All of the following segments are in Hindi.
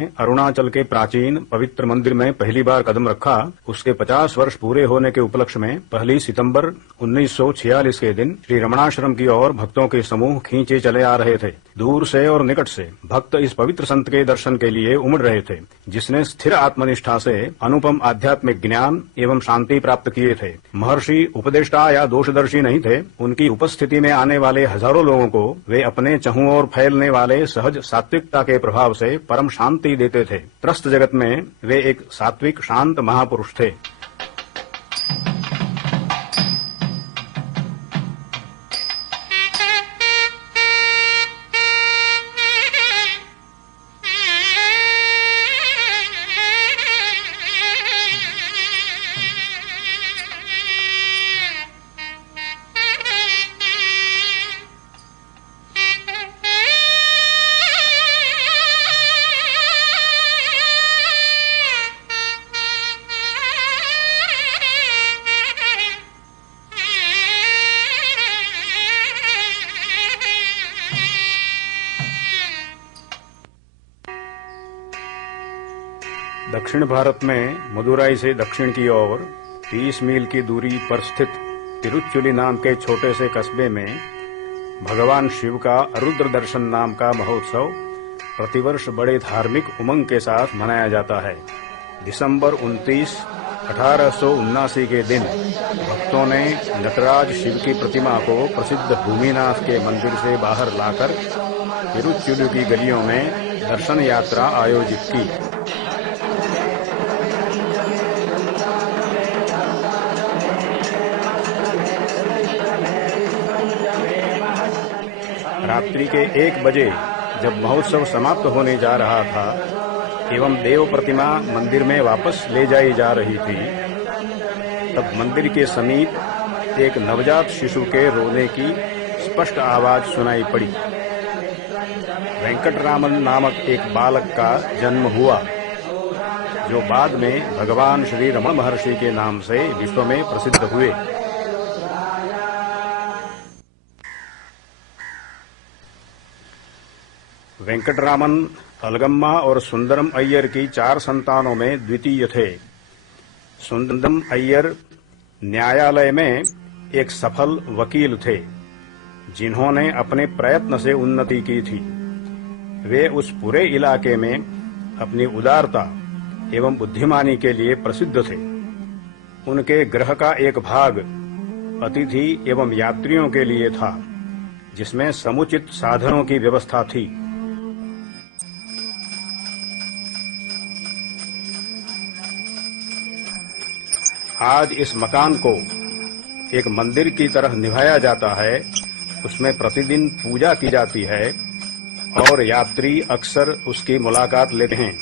अरुणाचल के प्राचीन पवित्र मंदिर में पहली बार कदम रखा, उसके 50 वर्ष पूरे होने के उपलक्ष्य में 1 सितंबर 1946 के दिन श्री रमणाश्रम की ओर भक्तों के समूह खींचे चले आ रहे थे। दूर से और निकट से भक्त इस पवित्र संत के दर्शन के लिए उमड़ रहे थे, जिसने स्थिर आत्मनिष्ठा से अनुपम आध्यात्मिक ज्ञान एवं शांति प्राप्त किए थे। महर्षि उपदेष्टा या दोषदर्शी नहीं थे। उनकी उपस्थिति में आने वाले हजारों लोगों को वे अपने चहुओं ओर फैलने वाले सहज सात्विकता के प्रभाव से परम शांति देते थे। त्रस्त जगत में वे एक सात्विक शांत महापुरुष थे। दक्षिण भारत में मदुराई से दक्षिण की ओर 30 मील की दूरी पर स्थित तिरुचुली नाम के छोटे से कस्बे में भगवान शिव का रुद्र दर्शन नाम का महोत्सव प्रतिवर्ष बड़े धार्मिक उमंग के साथ मनाया जाता है। दिसंबर 29, 1879 के दिन भक्तों ने नटराज शिव की प्रतिमा को प्रसिद्ध भूमिनाथ के मंदिर से बाहर लाकर तिरुचुली की गलियों में दर्शन यात्रा आयोजित की। रात्रि के 1 बजे जब महोत्सव समाप्त होने जा रहा था एवं देव प्रतिमा मंदिर में वापस ले जाई जा रही थी, तब मंदिर के समीप एक नवजात शिशु के रोने की स्पष्ट आवाज सुनाई पड़ी। वेंकटरामन नामक एक बालक का जन्म हुआ, जो बाद में भगवान श्री रमण महर्षि के नाम से विश्व में प्रसिद्ध हुए। वेंकटरामन अलगम्मा और सुंदरम अय्यर की 4 संतानों में द्वितीय थे। सुंदरम अय्यर न्यायालय में एक सफल वकील थे, जिन्होंने अपने प्रयत्न से उन्नति की थी। वे उस पूरे इलाके में अपनी उदारता एवं बुद्धिमानी के लिए प्रसिद्ध थे। उनके गृह का एक भाग अतिथि एवं यात्रियों के लिए था, जिसमें समुचित साधनों की व्यवस्था थी। आज इस मकान को एक मंदिर की तरह निभाया जाता है। उसमें प्रतिदिन पूजा की जाती है और यात्री अक्सर उसकी मुलाकात लेते हैं।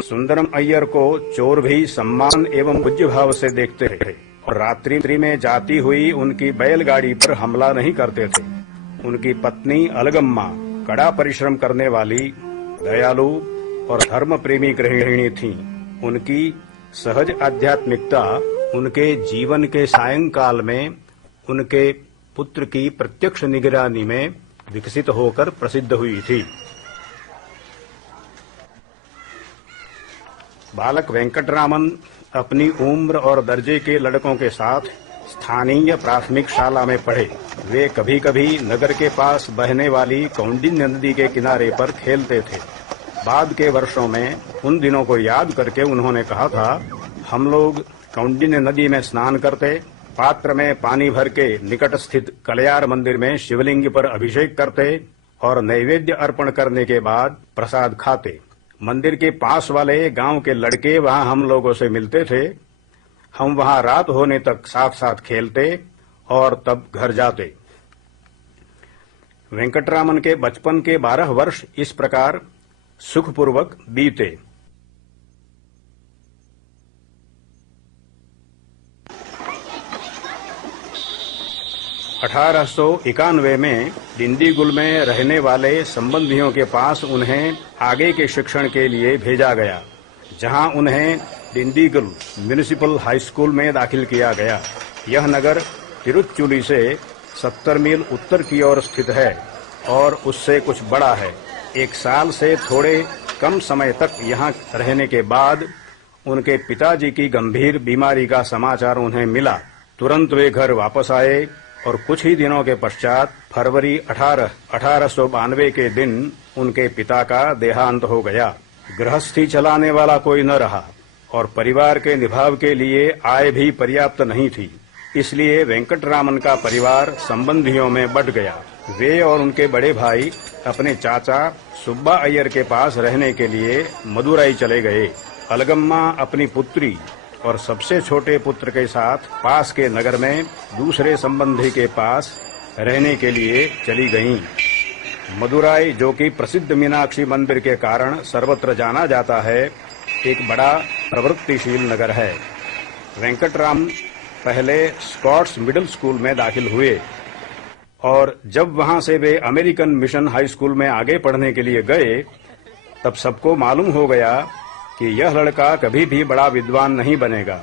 सुंदरम अय्यर को चोर भी सम्मान एवं पूज्य भाव से देखते थे और रात्रि में जाती हुई उनकी बैलगाड़ी पर हमला नहीं करते थे। उनकी पत्नी अलगम्मा कड़ा परिश्रम करने वाली, दयालु और धर्म प्रेमी गृहिणी थीं। उनकी सहज आध्यात्मिकता उनके जीवन के सायंकाल में उनके पुत्र की प्रत्यक्ष निगरानी में विकसित होकर प्रसिद्ध हुई थी। बालक वेंकटरामन अपनी उम्र और दर्जे के लड़कों के साथ स्थानीय प्राथमिक शाला में पढ़े। वे कभी-कभी नगर के पास बहने वाली कौंडिन्य नदी के किनारे पर खेलते थे। बाद के वर्षों में उन दिनों को याद करके उन्होंने कहा था, हम लोग कौंडिन्य नदी में स्नान करते, पात्र में पानी भर के निकट स्थित कलयार मंदिर में शिवलिंग पर अभिषेक करते और नैवेद्य अर्पण करने के बाद प्रसाद खाते। मंदिर के पास वाले गांव के लड़के वहां हम लोगों से मिलते थे। हम वहां रात होने तक साथ साथ खेलते और तब घर जाते। वेंकटरामन के बचपन के 12 वर्ष इस प्रकार सुखपूर्वक बीते। (1891) में डिंडीगुल में रहने वाले संबंधियों के पास उन्हें आगे के शिक्षण के लिए भेजा गया, जहां उन्हें डिंडीगुल म्युनिसिपल हाई स्कूल में दाखिल किया गया। यह नगर तिरुचुली से 70 मील उत्तर की ओर स्थित है और उससे कुछ बड़ा है। 1 साल से थोड़े कम समय तक यहाँ रहने के बाद उनके पिताजी की गंभीर बीमारी का समाचार उन्हें मिला। तुरंत वे घर वापस आए और कुछ ही दिनों के पश्चात फरवरी 1892 के दिन उनके पिता का देहांत हो गया। गृहस्थी चलाने वाला कोई न रहा और परिवार के निभाव के लिए आय भी पर्याप्त नहीं थी। इसलिए वेंकटरामन का परिवार संबंधियों में बंट गया। वे और उनके बड़े भाई अपने चाचा सुब्बा अय्यर के पास रहने के लिए मदुराई चले गए। अलगम्मा अपनी पुत्री और सबसे छोटे पुत्र के साथ पास के नगर में दूसरे संबंधी के पास रहने के लिए चली गईं। मदुराई, जो कि प्रसिद्ध मीनाक्षी मंदिर के कारण सर्वत्र जाना जाता है, एक बड़ा प्रवृत्तिशील नगर है। वेंकटराम पहले स्कॉट्स मिडिल स्कूल में दाखिल हुए और जब वहां से वे अमेरिकन मिशन हाई स्कूल में आगे पढ़ने के लिए गए, तब सबको मालूम हो गया कि यह लड़का कभी भी बड़ा विद्वान नहीं बनेगा,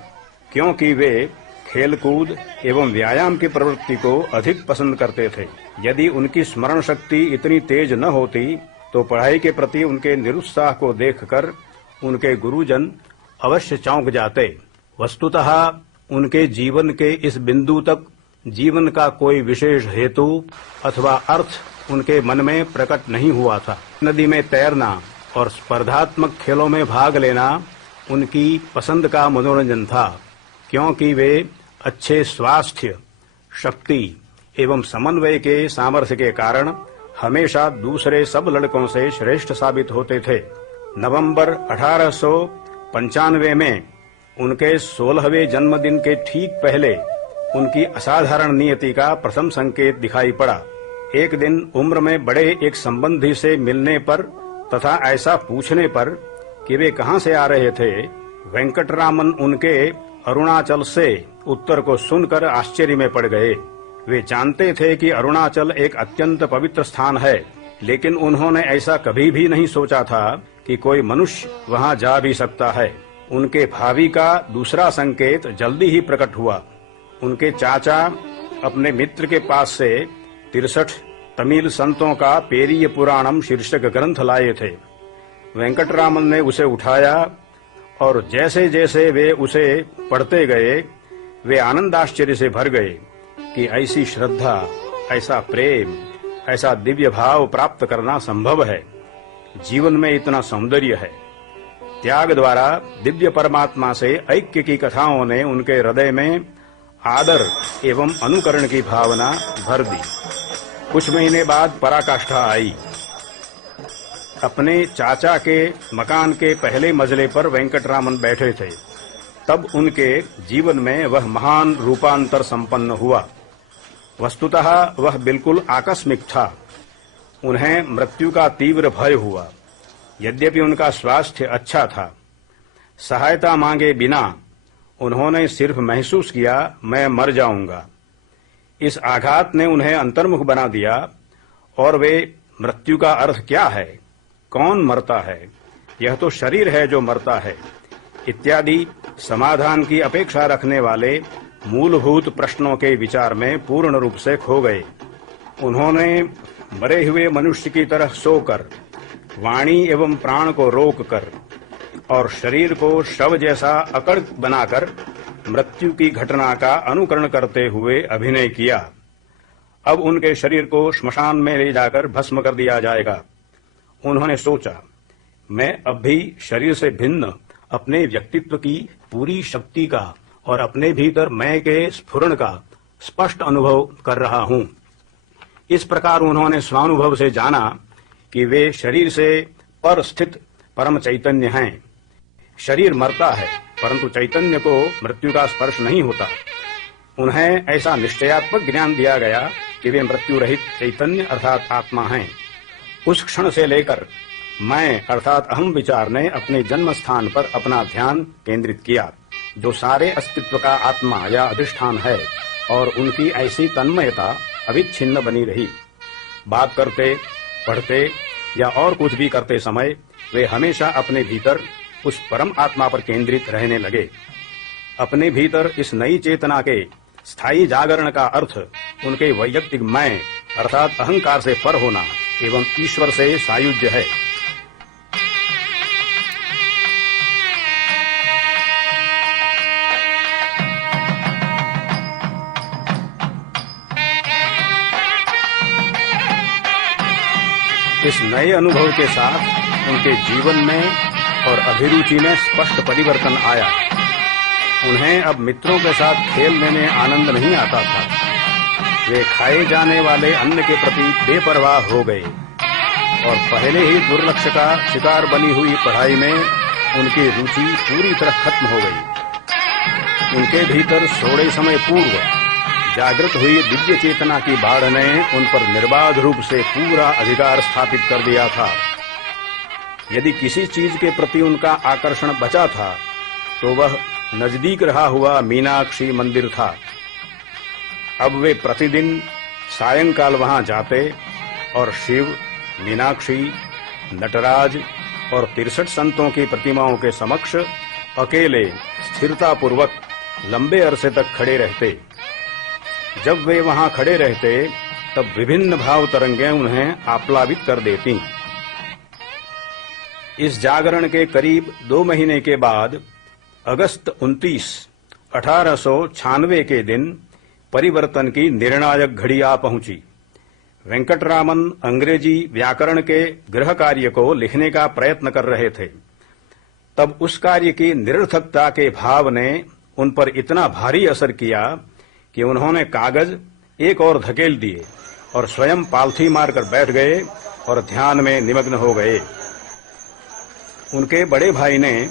क्योंकि वे खेलकूद एवं व्यायाम की प्रवृत्ति को अधिक पसंद करते थे। यदि उनकी स्मरण शक्ति इतनी तेज न होती तो पढ़ाई के प्रति उनके निरुत्साह को देखकर उनके गुरुजन अवश्य चौंक जाते। वस्तुतः उनके जीवन के इस बिंदु तक जीवन का कोई विशेष हेतु अथवा अर्थ उनके मन में प्रकट नहीं हुआ था। नदी में तैरना और स्पर्धात्मक खेलों में भाग लेना उनकी पसंद का मनोरंजन था, क्योंकि वे अच्छे स्वास्थ्य, शक्ति एवं समन्वय के सामर्थ्य के कारण हमेशा दूसरे सब लड़कों से श्रेष्ठ साबित होते थे। नवंबर 1895 में उनके 16वें जन्मदिन के ठीक पहले उनकी असाधारण नियति का प्रथम संकेत दिखाई पड़ा। एक दिन उम्र में बड़े एक संबंधी से मिलने पर तथा ऐसा पूछने पर कि वे कहां से आ रहे थे, वेंकटरामन उनके अरुणाचल से उत्तर को सुनकर आश्चर्य में पड़ गए। वे जानते थे कि अरुणाचल एक अत्यंत पवित्र स्थान है, लेकिन उन्होंने ऐसा कभी भी नहीं सोचा था कि कोई मनुष्य वहां जा भी सकता है। उनके भावी का दूसरा संकेत जल्दी ही प्रकट हुआ। उनके चाचा अपने मित्र के पास से 63 तमिल संतों का पेरिय पुराणम शीर्षक ग्रंथ लाए थे। वेंकटरामन ने उसे उठाया और जैसे जैसे वे उसे पढ़ते गए, वे आनंदाश्चर्य से भर गए कि ऐसी श्रद्धा, ऐसा प्रेम, ऐसा दिव्य भाव प्राप्त करना संभव है। जीवन में इतना सौंदर्य है। त्याग द्वारा दिव्य परमात्मा से ऐक्य की कथाओं ने उनके हृदय में आदर एवं अनुकरण की भावना भर दी। कुछ महीने बाद पराकाष्ठा आई। अपने चाचा के मकान के पहले मंजिले पर वेंकटरामन बैठे थे। तब उनके जीवन में वह महान रूपांतर संपन्न हुआ। वस्तुतः वह बिल्कुल आकस्मिक था। उन्हें मृत्यु का तीव्र भय हुआ। यद्यपि उनका स्वास्थ्य अच्छा था, सहायता मांगे बिना उन्होंने सिर्फ महसूस किया, मैं मर जाऊंगा। इस आघात ने उन्हें अंतर्मुख बना दिया और वे मृत्यु का अर्थ क्या है, कौन मरता है, यह तो शरीर है जो मरता है, इत्यादि समाधान की अपेक्षा रखने वाले मूलभूत प्रश्नों के विचार में पूर्ण रूप से खो गए। उन्होंने मरे हुए मनुष्य की तरह सोकर, वाणी एवं प्राण को रोककर और शरीर को शव जैसा अकड़ बनाकर मृत्यु की घटना का अनुकरण करते हुए अभिनय किया। अब उनके शरीर को श्मशान में ले जाकर भस्म कर दिया जाएगा। उन्होंने सोचा, मैं अब भी शरीर से भिन्न अपने व्यक्तित्व की पूरी शक्ति का और अपने भीतर मैं के स्फुरण का स्पष्ट अनुभव कर रहा हूं। इस प्रकार उन्होंने स्वानुभव से जाना कि वे शरीर से पर स्थित परम चैतन्य हैं। शरीर मरता है, परंतु चैतन्य को मृत्यु का स्पर्श नहीं होता। उन्हें ऐसा निश्चयात्मक ज्ञान दिया गया कि वे मृत्यु रहित चैतन्य अर्थात आत्मा हैं। उस क्षण से लेकर मैं अर्थात अहम विचार ने अपने जन्म स्थान पर अपना ध्यान केंद्रित किया, जो सारे अस्तित्व का आत्मा या अधिष्ठान है, और उनकी ऐसी तन्मयता अविच्छिन्न बनी रही। बात करते, पढ़ते या और कुछ भी करते समय वे हमेशा अपने भीतर उस परम आत्मा पर केंद्रित रहने लगे। अपने भीतर इस नई चेतना के स्थायी जागरण का अर्थ उनके वैयक्तिक मैं अर्थात अहंकार से पर होना एवं ईश्वर से सायुज्य है। इस नए अनुभव के साथ उनके जीवन में और अभिरुचि में स्पष्ट परिवर्तन आया। उन्हें अब मित्रों के साथ खेलने में आनंद नहीं आता था। वे खाए जाने वाले अन्न के प्रति बेपरवाह हो गए और पहले ही दुर्लक्ष्य का शिकार बनी हुई पढ़ाई में उनकी रुचि पूरी तरह खत्म हो गई। उनके भीतर सोते समय पूर्व जागृत हुई दिव्य चेतना की बाढ़ ने उन पर निर्बाध रूप से पूरा अधिकार स्थापित कर दिया था। यदि किसी चीज के प्रति उनका आकर्षण बचा था तो वह नजदीक रहा हुआ मीनाक्षी मंदिर था। अब वे प्रतिदिन सायंकाल वहां जाते और शिव, मीनाक्षी, नटराज और 63 संतों की प्रतिमाओं के समक्ष अकेले स्थिरतापूर्वक लंबे अरसे तक खड़े रहते। जब वे वहां खड़े रहते तब विभिन्न भाव तरंगें उन्हें आप्लावित कर देती। इस जागरण के करीब 2 महीने के बाद अगस्त 29, 1896 के दिन परिवर्तन की निर्णायक घड़ी आ पहुंची। वेंकटरामन अंग्रेजी व्याकरण के गृह कार्य को लिखने का प्रयत्न कर रहे थे। तब उस कार्य की निरर्थकता के भाव ने उन पर इतना भारी असर किया कि उन्होंने कागज एक और धकेल दिए और स्वयं पालथी मारकर बैठ गए और ध्यान में निमग्न हो गए। उनके बड़े भाई ने,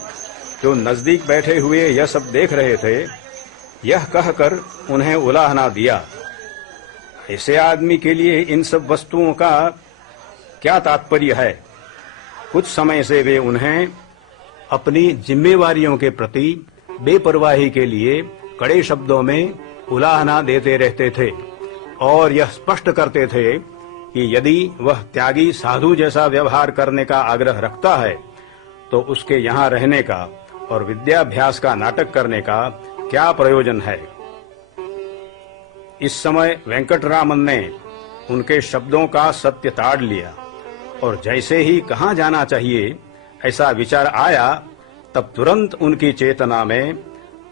जो नजदीक बैठे हुए यह सब देख रहे थे, यह कहकर उन्हें उलाहना दिया, ऐसे आदमी के लिए इन सब वस्तुओं का क्या तात्पर्य है। कुछ समय से वे उन्हें अपनी जिम्मेवारियों के प्रति बेपरवाही के लिए कड़े शब्दों में उलाहना देते रहते थे और यह स्पष्ट करते थे कि यदि वह त्यागी साधु जैसा व्यवहार करने का आग्रह रखता है तो उसके यहाँ रहने का और विद्याभ्यास का नाटक करने का क्या प्रयोजन है। इस समय वेंकटरामन ने उनके शब्दों का सत्य ताड़ लिया और जैसे ही कहाँ जाना चाहिए ऐसा विचार आया, तब तुरंत उनकी चेतना में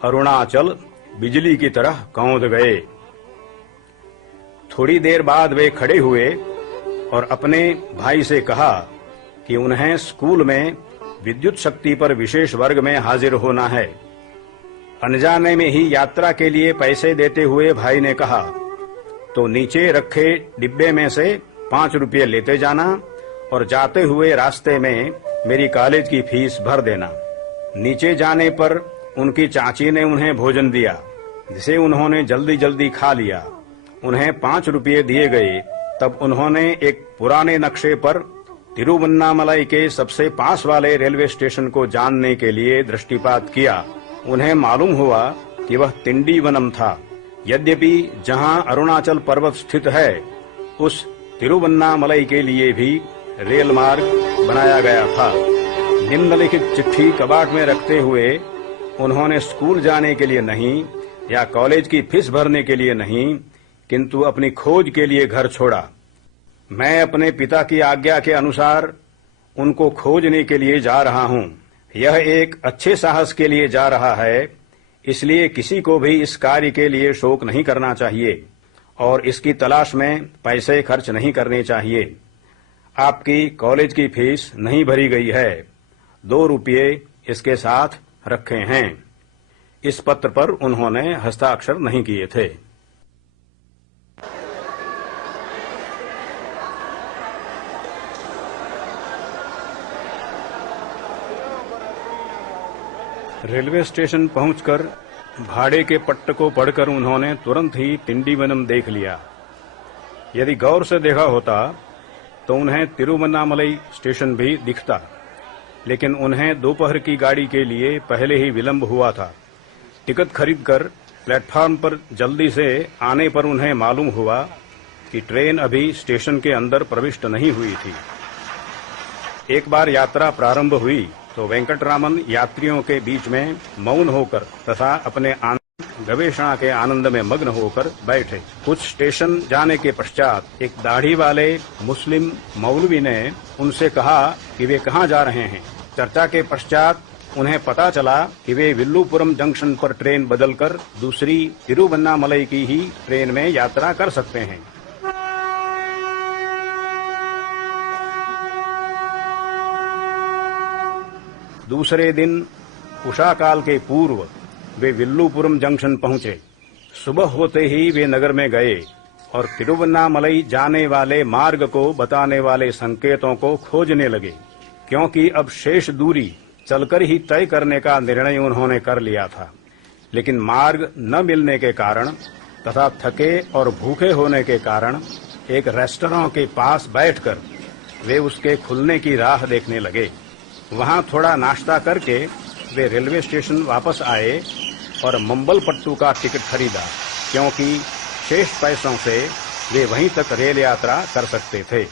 अरुणाचल बिजली की तरह कौंध गए। थोड़ी देर बाद वे खड़े हुए और अपने भाई से कहा कि उन्हें स्कूल में विद्युत शक्ति पर विशेष वर्ग में हाजिर होना है। अनजाने में ही यात्रा के लिए पैसे देते हुए भाई ने कहा, तो नीचे रखे डिब्बे में से 5 रुपये लेते जाना और जाते हुए रास्ते में मेरी कॉलेज की फीस भर देना। नीचे जाने पर उनकी चाची ने उन्हें भोजन दिया, जिसे उन्होंने जल्दी जल्दी खा लिया। उन्हें 5 रुपये दिए गए। तब उन्होंने एक पुराने नक्शे पर तिरुवन्नामलाई के सबसे पास वाले रेलवे स्टेशन को जानने के लिए दृष्टिपात किया। उन्हें मालूम हुआ कि वह तिंडीवनम था। यद्यपि जहां अरुणाचल पर्वत स्थित है, उस तिरुवन्नामलाई के लिए भी रेल मार्ग बनाया गया था। निम्नलिखित चिट्ठी कबाट में रखते हुए उन्होंने स्कूल जाने के लिए नहीं या कॉलेज की फीस भरने के लिए नहीं, किंतु अपनी खोज के लिए घर छोड़ा। मैं अपने पिता की आज्ञा के अनुसार उनको खोजने के लिए जा रहा हूं। यह एक अच्छे साहस के लिए जा रहा है, इसलिए किसी को भी इस कार्य के लिए शोक नहीं करना चाहिए और इसकी तलाश में पैसे खर्च नहीं करने चाहिए। आपकी कॉलेज की फीस नहीं भरी गई है, 2 रुपये इसके साथ रखे हैं। इस पत्र पर उन्होंने हस्ताक्षर नहीं किए थे। रेलवे स्टेशन पहुंचकर भाड़े के पट्ट को पढ़कर उन्होंने तुरंत ही तिंडीवनम देख लिया। यदि गौर से देखा होता तो उन्हें तिरुवन्नामलाई स्टेशन भी दिखता, लेकिन उन्हें दोपहर की गाड़ी के लिए पहले ही विलंब हुआ था। टिकट खरीदकर प्लेटफार्म पर जल्दी से आने पर उन्हें मालूम हुआ कि ट्रेन अभी स्टेशन के अंदर प्रविष्ट नहीं हुई थी। एक बार यात्रा प्रारंभ हुई तो वेंकटरामन यात्रियों के बीच में मौन होकर तथा अपने आनंद गवेषणा के आनंद में मग्न होकर बैठे। कुछ स्टेशन जाने के पश्चात एक दाढ़ी वाले मुस्लिम मौलवी ने उनसे कहा कि वे कहाँ जा रहे हैं। चर्चा के पश्चात उन्हें पता चला कि वे विल्लुपुरम जंक्शन पर ट्रेन बदलकर दूसरी तिरुवन्नामलई की ही ट्रेन में यात्रा कर सकते हैं। दूसरे दिन उषा काल के पूर्व वे विल्लुपुरम जंक्शन पहुंचे। सुबह होते ही वे नगर में गए और तिरुवन्नामलई जाने वाले मार्ग को बताने वाले संकेतों को खोजने लगे, क्योंकि अब शेष दूरी चलकर ही तय करने का निर्णय उन्होंने कर लिया था। लेकिन मार्ग न मिलने के कारण तथा थके और भूखे होने के कारण एक रेस्टोरेंट के पास बैठकर वे उसके खुलने की राह देखने लगे। वहां थोड़ा नाश्ता करके वे रेलवे स्टेशन वापस आए और मंबलपट्टू का टिकट खरीदा, क्योंकि शेष पैसों से वे वहीं तक रेल यात्रा कर सकते थे।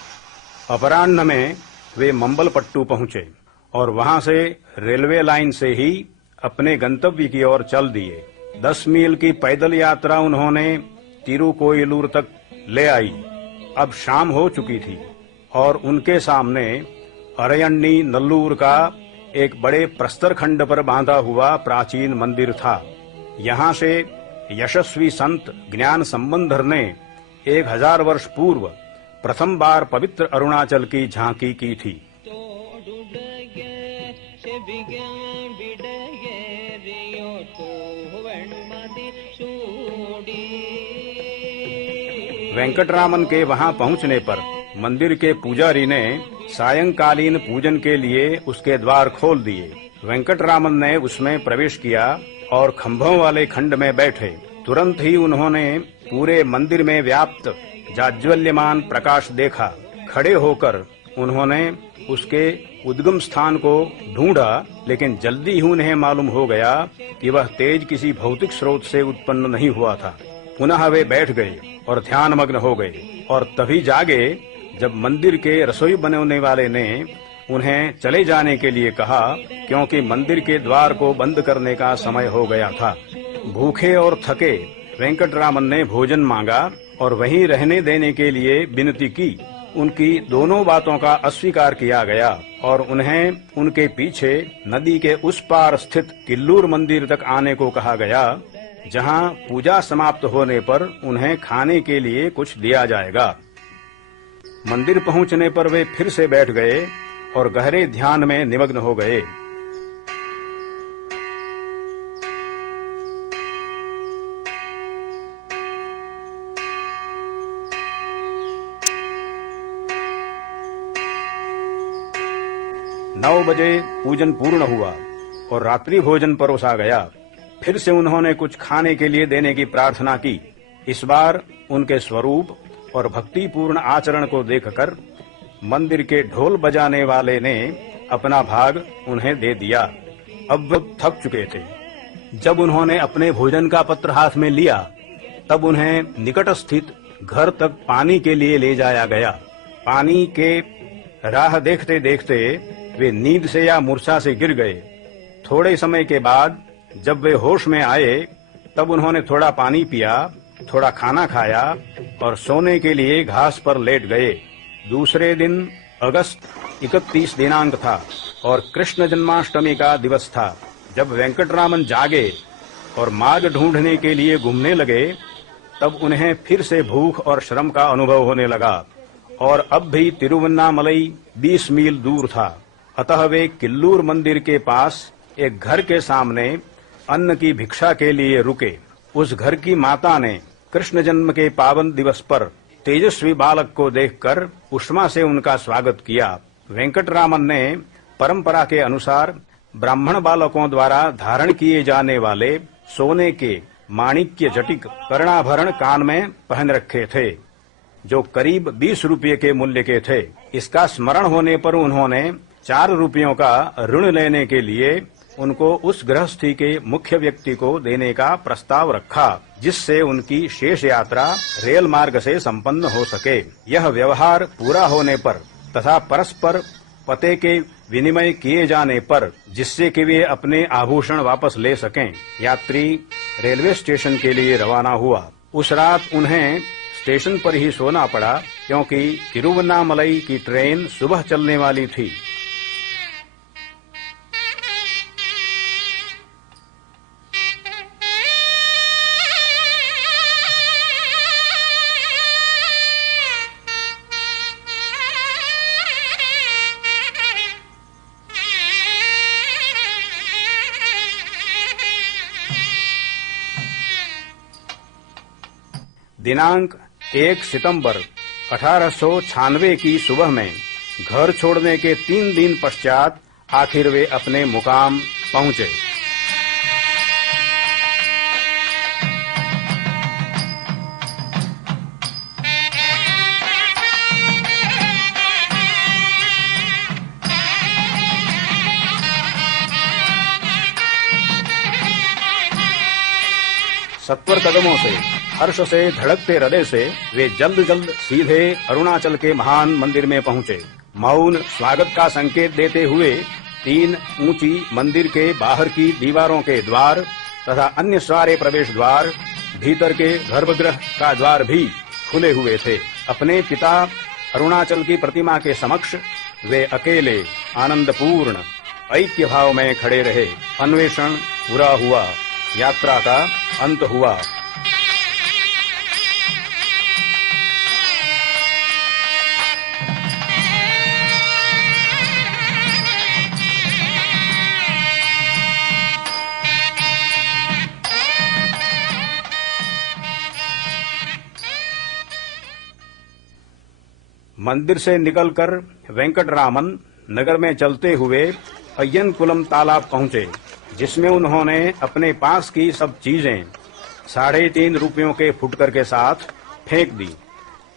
अपराह्न में वे मंबलपट्टू पहुंचे और वहां से रेलवे लाइन से ही अपने गंतव्य की ओर चल दिए। 10 मील की पैदल यात्रा उन्होंने तिरुकोयलूर तक ले आई। अब शाम हो चुकी थी और उनके सामने अरयन्नी नल्लूर का एक बड़े प्रस्तर खंड पर बांधा हुआ प्राचीन मंदिर था। यहाँ से यशस्वी संत ज्ञान संबंधर ने 1000 वर्ष पूर्व प्रथम बार पवित्र अरुणाचल की झांकी की थी। वेंकटरामन के वहां पहुंचने पर मंदिर के पुजारी ने सायंकालीन पूजन के लिए उसके द्वार खोल दिए। वेंकटरामन ने उसमें प्रवेश किया और खंभों वाले खंड में बैठे। तुरंत ही उन्होंने पूरे मंदिर में व्याप्त जाज्वल्यमान प्रकाश देखा। खड़े होकर उन्होंने उसके उद्गम स्थान को ढूंढा, लेकिन जल्दी ही उन्हें मालूम हो गया कि वह तेज किसी भौतिक स्रोत से उत्पन्न नहीं हुआ था। पुनः वे बैठ गए और ध्यानमग्न हो गए और तभी जागे जब मंदिर के रसोई बनाने वाले ने उन्हें चले जाने के लिए कहा, क्योंकि मंदिर के द्वार को बंद करने का समय हो गया था। भूखे और थके वेंकटरामन ने भोजन मांगा और वहीं रहने देने के लिए विनती की। उनकी दोनों बातों का अस्वीकार किया गया और उन्हें उनके पीछे नदी के उस पार स्थित किल्लूर मंदिर तक आने को कहा गया, जहां पूजा समाप्त होने पर उन्हें खाने के लिए कुछ दिया जाएगा। मंदिर पहुंचने पर वे फिर से बैठ गए और गहरे ध्यान में निमग्न हो गए। नौ बजे पूजन पूर्ण हुआ और रात्रि भोजन परोसा गया। फिर से उन्होंने कुछ खाने के लिए देने की प्रार्थना की। इस बार उनके स्वरूप और भक्तिपूर्ण आचरण को देखकर मंदिर के ढोल बजाने वाले ने अपना भाग उन्हें दे दिया। अब वे थक चुके थे। जब उन्होंने अपने भोजन का पत्र हाथ में लिया, तब उन्हें निकट स्थित घर तक पानी के लिए ले जाया गया। पानी के राह देखते देखते वे नींद से या मूर्छा से गिर गए। थोड़े समय के बाद जब वे होश में आए, तब उन्होंने थोड़ा पानी पिया, थोड़ा खाना खाया और सोने के लिए घास पर लेट गए। दूसरे दिन अगस्त 31 दिनांक था और कृष्ण जन्माष्टमी का दिवस था। जब वेंकटरामन जागे और मार्ग ढूंढने के लिए घूमने लगे, तब उन्हें फिर से भूख और श्रम का अनुभव होने लगा और अब भी तिरुवन्नामलई 20 मील दूर था। अतः वे किल्लूर मंदिर के पास एक घर के सामने अन्न की भिक्षा के लिए रुके। उस घर की माता ने कृष्ण जन्म के पावन दिवस पर तेजस्वी बालक को देखकर उष्मा से उनका स्वागत किया। वेंकटरामन ने परंपरा के अनुसार ब्राह्मण बालकों द्वारा धारण किए जाने वाले सोने के माणिक्य जटिक कर्णाभरण कान में पहन रखे थे, जो करीब 20 रुपये के मूल्य के थे। इसका स्मरण होने पर उन्होंने 4 रुपयों का ऋण लेने के लिए उनको उस गृहस्थी के मुख्य व्यक्ति को देने का प्रस्ताव रखा, जिससे उनकी शेष यात्रा रेल मार्ग से संपन्न हो सके। यह व्यवहार पूरा होने पर तथा परस्पर पते के विनिमय किए जाने पर, जिससे कि वे अपने आभूषण वापस ले सकें, यात्री रेलवे स्टेशन के लिए रवाना हुआ। उस रात उन्हें स्टेशन पर ही सोना पड़ा, क्योंकि तिरुवन्नामलई की ट्रेन सुबह चलने वाली थी। दिनांक 1 सितंबर 1896 की सुबह में घर छोड़ने के 3 दिन पश्चात आखिर वे अपने मुकाम पहुंचे। सत्वर कदमों से, हर्ष से धड़कते हृदय से वे जल्द जल्द सीधे अरुणाचल के महान मंदिर में पहुंचे। मौन स्वागत का संकेत देते हुए 3 ऊंची मंदिर के बाहर की दीवारों के द्वार तथा अन्य सारे प्रवेश द्वार, भीतर के गर्भगृह का द्वार भी खुले हुए थे। अपने पिता अरुणाचल की प्रतिमा के समक्ष वे अकेले आनंदपूर्ण ऐक्य भाव में खड़े रहे। अन्वेषण पूरा हुआ, यात्रा का अंत हुआ। मंदिर से निकलकर वेंकटरामन नगर में चलते हुए अय्यनकुलम तालाब पहुंचे, जिसमें उन्होंने अपने पास की सब चीजें 3.5 रुपयों के फुटकर के साथ फेंक दी।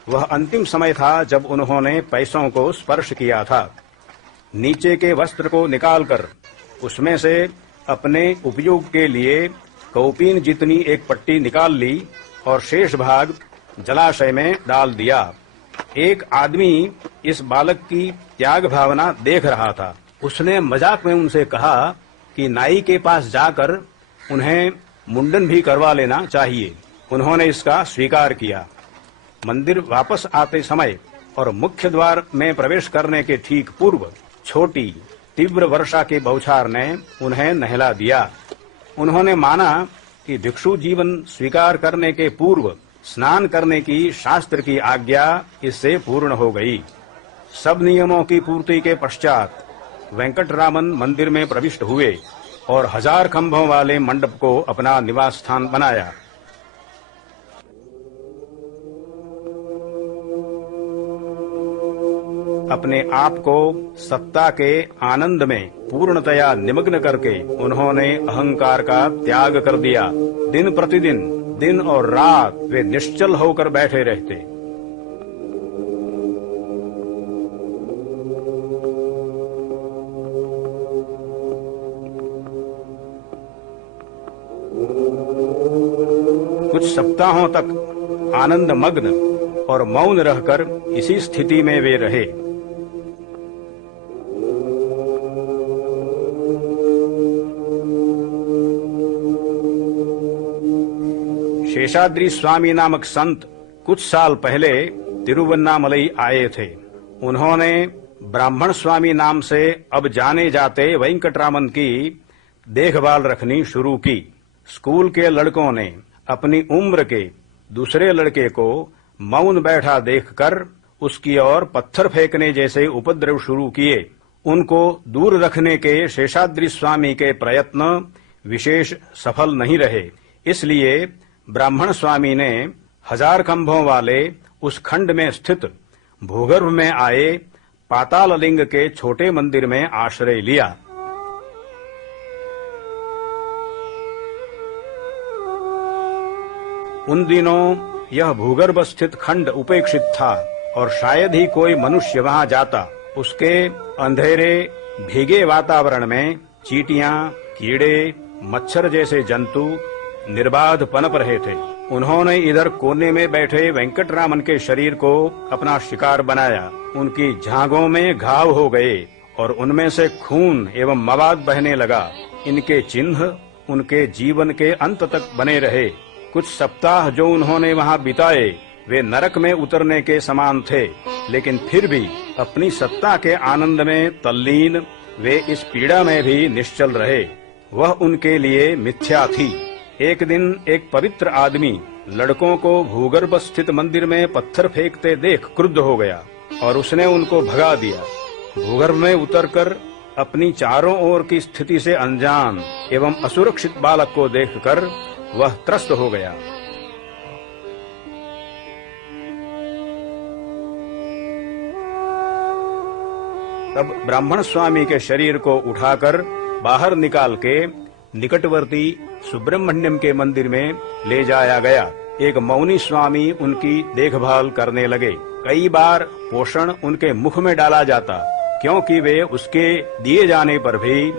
वह अंतिम समय था जब उन्होंने पैसों को स्पर्श किया था। नीचे के वस्त्र को निकालकर उसमें से अपने उपयोग के लिए कौपीन जितनी एक पट्टी निकाल ली और शेष भाग जलाशय में डाल दिया। एक आदमी इस बालक की त्याग भावना देख रहा था। उसने मजाक में उनसे कहा कि नाई के पास जाकर उन्हें मुंडन भी करवा लेना चाहिए। उन्होंने इसका स्वीकार किया। मंदिर वापस आते समय और मुख्य द्वार में प्रवेश करने के ठीक पूर्व छोटी तीव्र वर्षा के बौछार ने उन्हें नहला दिया। उन्होंने माना कि भिक्षु जीवन स्वीकार करने के पूर्व स्नान करने की शास्त्र की आज्ञा इससे पूर्ण हो गई। सब नियमों की पूर्ति के पश्चात वेंकटरामन मंदिर में प्रविष्ट हुए और 1000 खंभों वाले मंडप को अपना निवास स्थान बनाया। अपने आप को सत्ता के आनंद में पूर्णतया निमग्न करके उन्होंने अहंकार का त्याग कर दिया। दिन प्रतिदिन, दिन और रात वे निश्चल होकर बैठे रहते। कुछ सप्ताहों तक आनंद मग्न और मौन रहकर इसी स्थिति में वे रहे। शेषाद्री स्वामी नामक संत कुछ साल पहले तिरुवन्नामलई आए थे। उन्होंने ब्राह्मण स्वामी नाम से अब जाने जाते वेंकटरामन की देखभाल रखनी शुरू की। स्कूल के लड़कों ने अपनी उम्र के दूसरे लड़के को मौन बैठा देखकर उसकी ओर पत्थर फेंकने जैसे उपद्रव शुरू किए। उनको दूर रखने के शेषाद्री स्वामी के प्रयत्न विशेष सफल नहीं रहे। इसलिए ब्राह्मण स्वामी ने 1000 खंभों वाले उस खंड में स्थित भूगर्भ में आए पाताल लिंग के छोटे मंदिर में आश्रय लिया। उन दिनों यह भूगर्भ स्थित खंड उपेक्षित था और शायद ही कोई मनुष्य वहां जाता। उसके अंधेरे भीगे वातावरण में चींटियां, कीड़े, मच्छर जैसे जंतु निर्बाध पनप रहे थे। उन्होंने इधर कोने में बैठे वेंकटरामन के शरीर को अपना शिकार बनाया। उनकी झांगों में घाव हो गए और उनमें से खून एवं मवाद बहने लगा। इनके चिन्ह उनके जीवन के अंत तक बने रहे। कुछ सप्ताह जो उन्होंने वहां बिताए वे नरक में उतरने के समान थे, लेकिन फिर भी अपनी सत्ता के आनंद में तल्लीन वे इस पीड़ा में भी निश्चल रहे। वह उनके लिए मिथ्या थी। एक दिन एक पवित्र आदमी लड़कों को भूगर्भ स्थित मंदिर में पत्थर फेंकते देख क्रुद्ध हो गया और उसने उनको भगा दिया। भूगर्भ में उतरकर अपनी चारों ओर की स्थिति से अनजान एवं असुरक्षित बालक को देखकर वह त्रस्त हो गया। तब ब्राह्मण स्वामी के शरीर को उठाकर बाहर निकाल के निकटवर्ती सुब्रह्मण्यम के मंदिर में ले जाया गया। एक मौनी स्वामी उनकी देखभाल करने लगे। कई बार पोषण उनके मुख में डाला जाता, क्योंकि वे उसके दिए जाने पर भी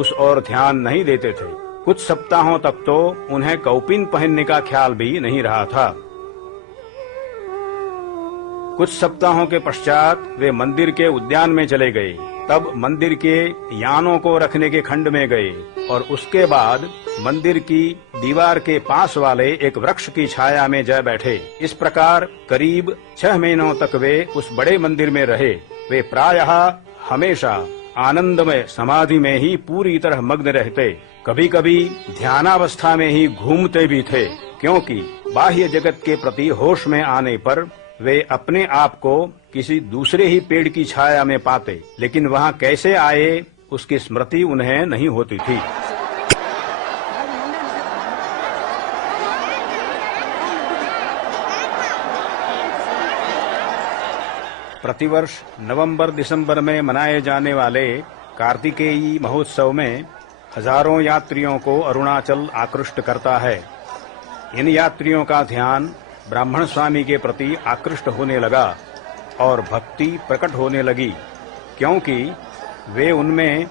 उस ओर ध्यान नहीं देते थे। कुछ सप्ताहों तक तो उन्हें कौपीन पहनने का ख्याल भी नहीं रहा था। कुछ सप्ताहों के पश्चात वे मंदिर के उद्यान में चले गए। तब मंदिर के यानों को रखने के खंड में गए और उसके बाद मंदिर की दीवार के पास वाले एक वृक्ष की छाया में जा बैठे। इस प्रकार करीब 6 महीनों तक वे उस बड़े मंदिर में रहे। वे प्रायः हमेशा आनंदमय समाधि में ही पूरी तरह मग्न रहते। कभी कभी ध्यानावस्था में ही घूमते भी थे, क्योंकि बाह्य जगत के प्रति होश में आने पर वे अपने आप को किसी दूसरे ही पेड़ की छाया में पाते, लेकिन वहां कैसे आए उसकी स्मृति उन्हें नहीं होती थी। प्रतिवर्ष नवंबर दिसंबर में मनाए जाने वाले कार्तिकेयी महोत्सव में हजारों यात्रियों को अरुणाचल आकृष्ट करता है। इन यात्रियों का ध्यान ब्राह्मण स्वामी के प्रति आकृष्ट होने लगा और भक्ति प्रकट होने लगी, क्योंकि वे उनमें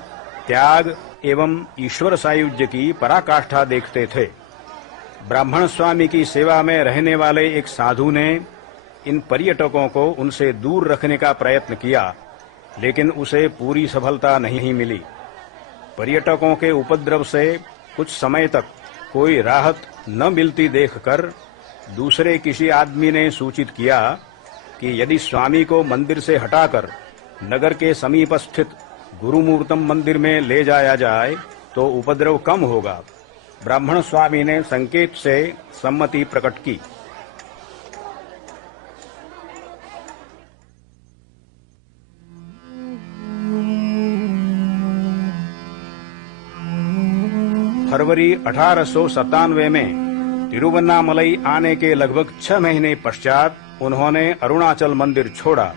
त्याग एवं ईश्वर सायुज्य की पराकाष्ठा देखते थे। ब्राह्मण स्वामी की सेवा में रहने वाले एक साधु ने इन पर्यटकों को उनसे दूर रखने का प्रयत्न किया, लेकिन उसे पूरी सफलता नहीं मिली। पर्यटकों के उपद्रव से कुछ समय तक कोई राहत न मिलती देखकर दूसरे किसी आदमी ने सूचित किया कि यदि स्वामी को मंदिर से हटाकर नगर के समीप स्थित गुरुमूर्तम मंदिर में ले जाया जाए तो उपद्रव कम होगा। ब्राह्मण स्वामी ने संकेत से सम्मति प्रकट की। फरवरी 1897 में तिरुवन्नामलई आने के लगभग 6 महीने पश्चात उन्होंने अरुणाचल मंदिर छोड़ा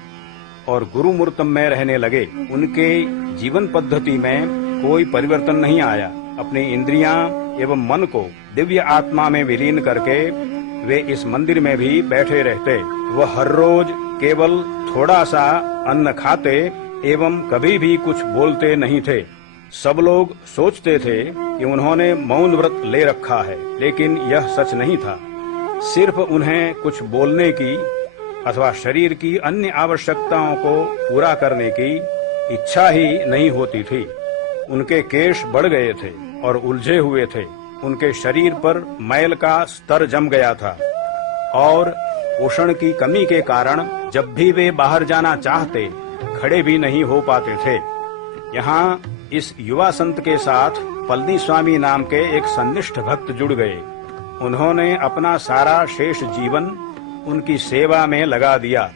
और गुरुमूर्तम में रहने लगे। उनके जीवन पद्धति में कोई परिवर्तन नहीं आया। अपनी इंद्रियां एवं मन को दिव्य आत्मा में विलीन करके वे इस मंदिर में भी बैठे रहते। वह हर रोज केवल थोड़ा सा अन्न खाते एवं कभी भी कुछ बोलते नहीं थे। सब लोग सोचते थे कि उन्होंने मौन व्रत ले रखा है, लेकिन यह सच नहीं था। सिर्फ उन्हें कुछ बोलने की अथवा शरीर की अन्य आवश्यकताओं को पूरा करने की इच्छा ही नहीं होती थी। उनके केश बढ़ गए थे और उलझे हुए थे। उनके शरीर पर मैल का स्तर जम गया था और पोषण की कमी के कारण जब भी वे बाहर जाना चाहते खड़े भी नहीं हो पाते थे। यहाँ इस युवा संत के साथ पलनी स्वामी नाम के एक सन्निष्ठ भक्त जुड़ गए। उन्होंने अपना सारा शेष जीवन उनकी सेवा में लगा दिया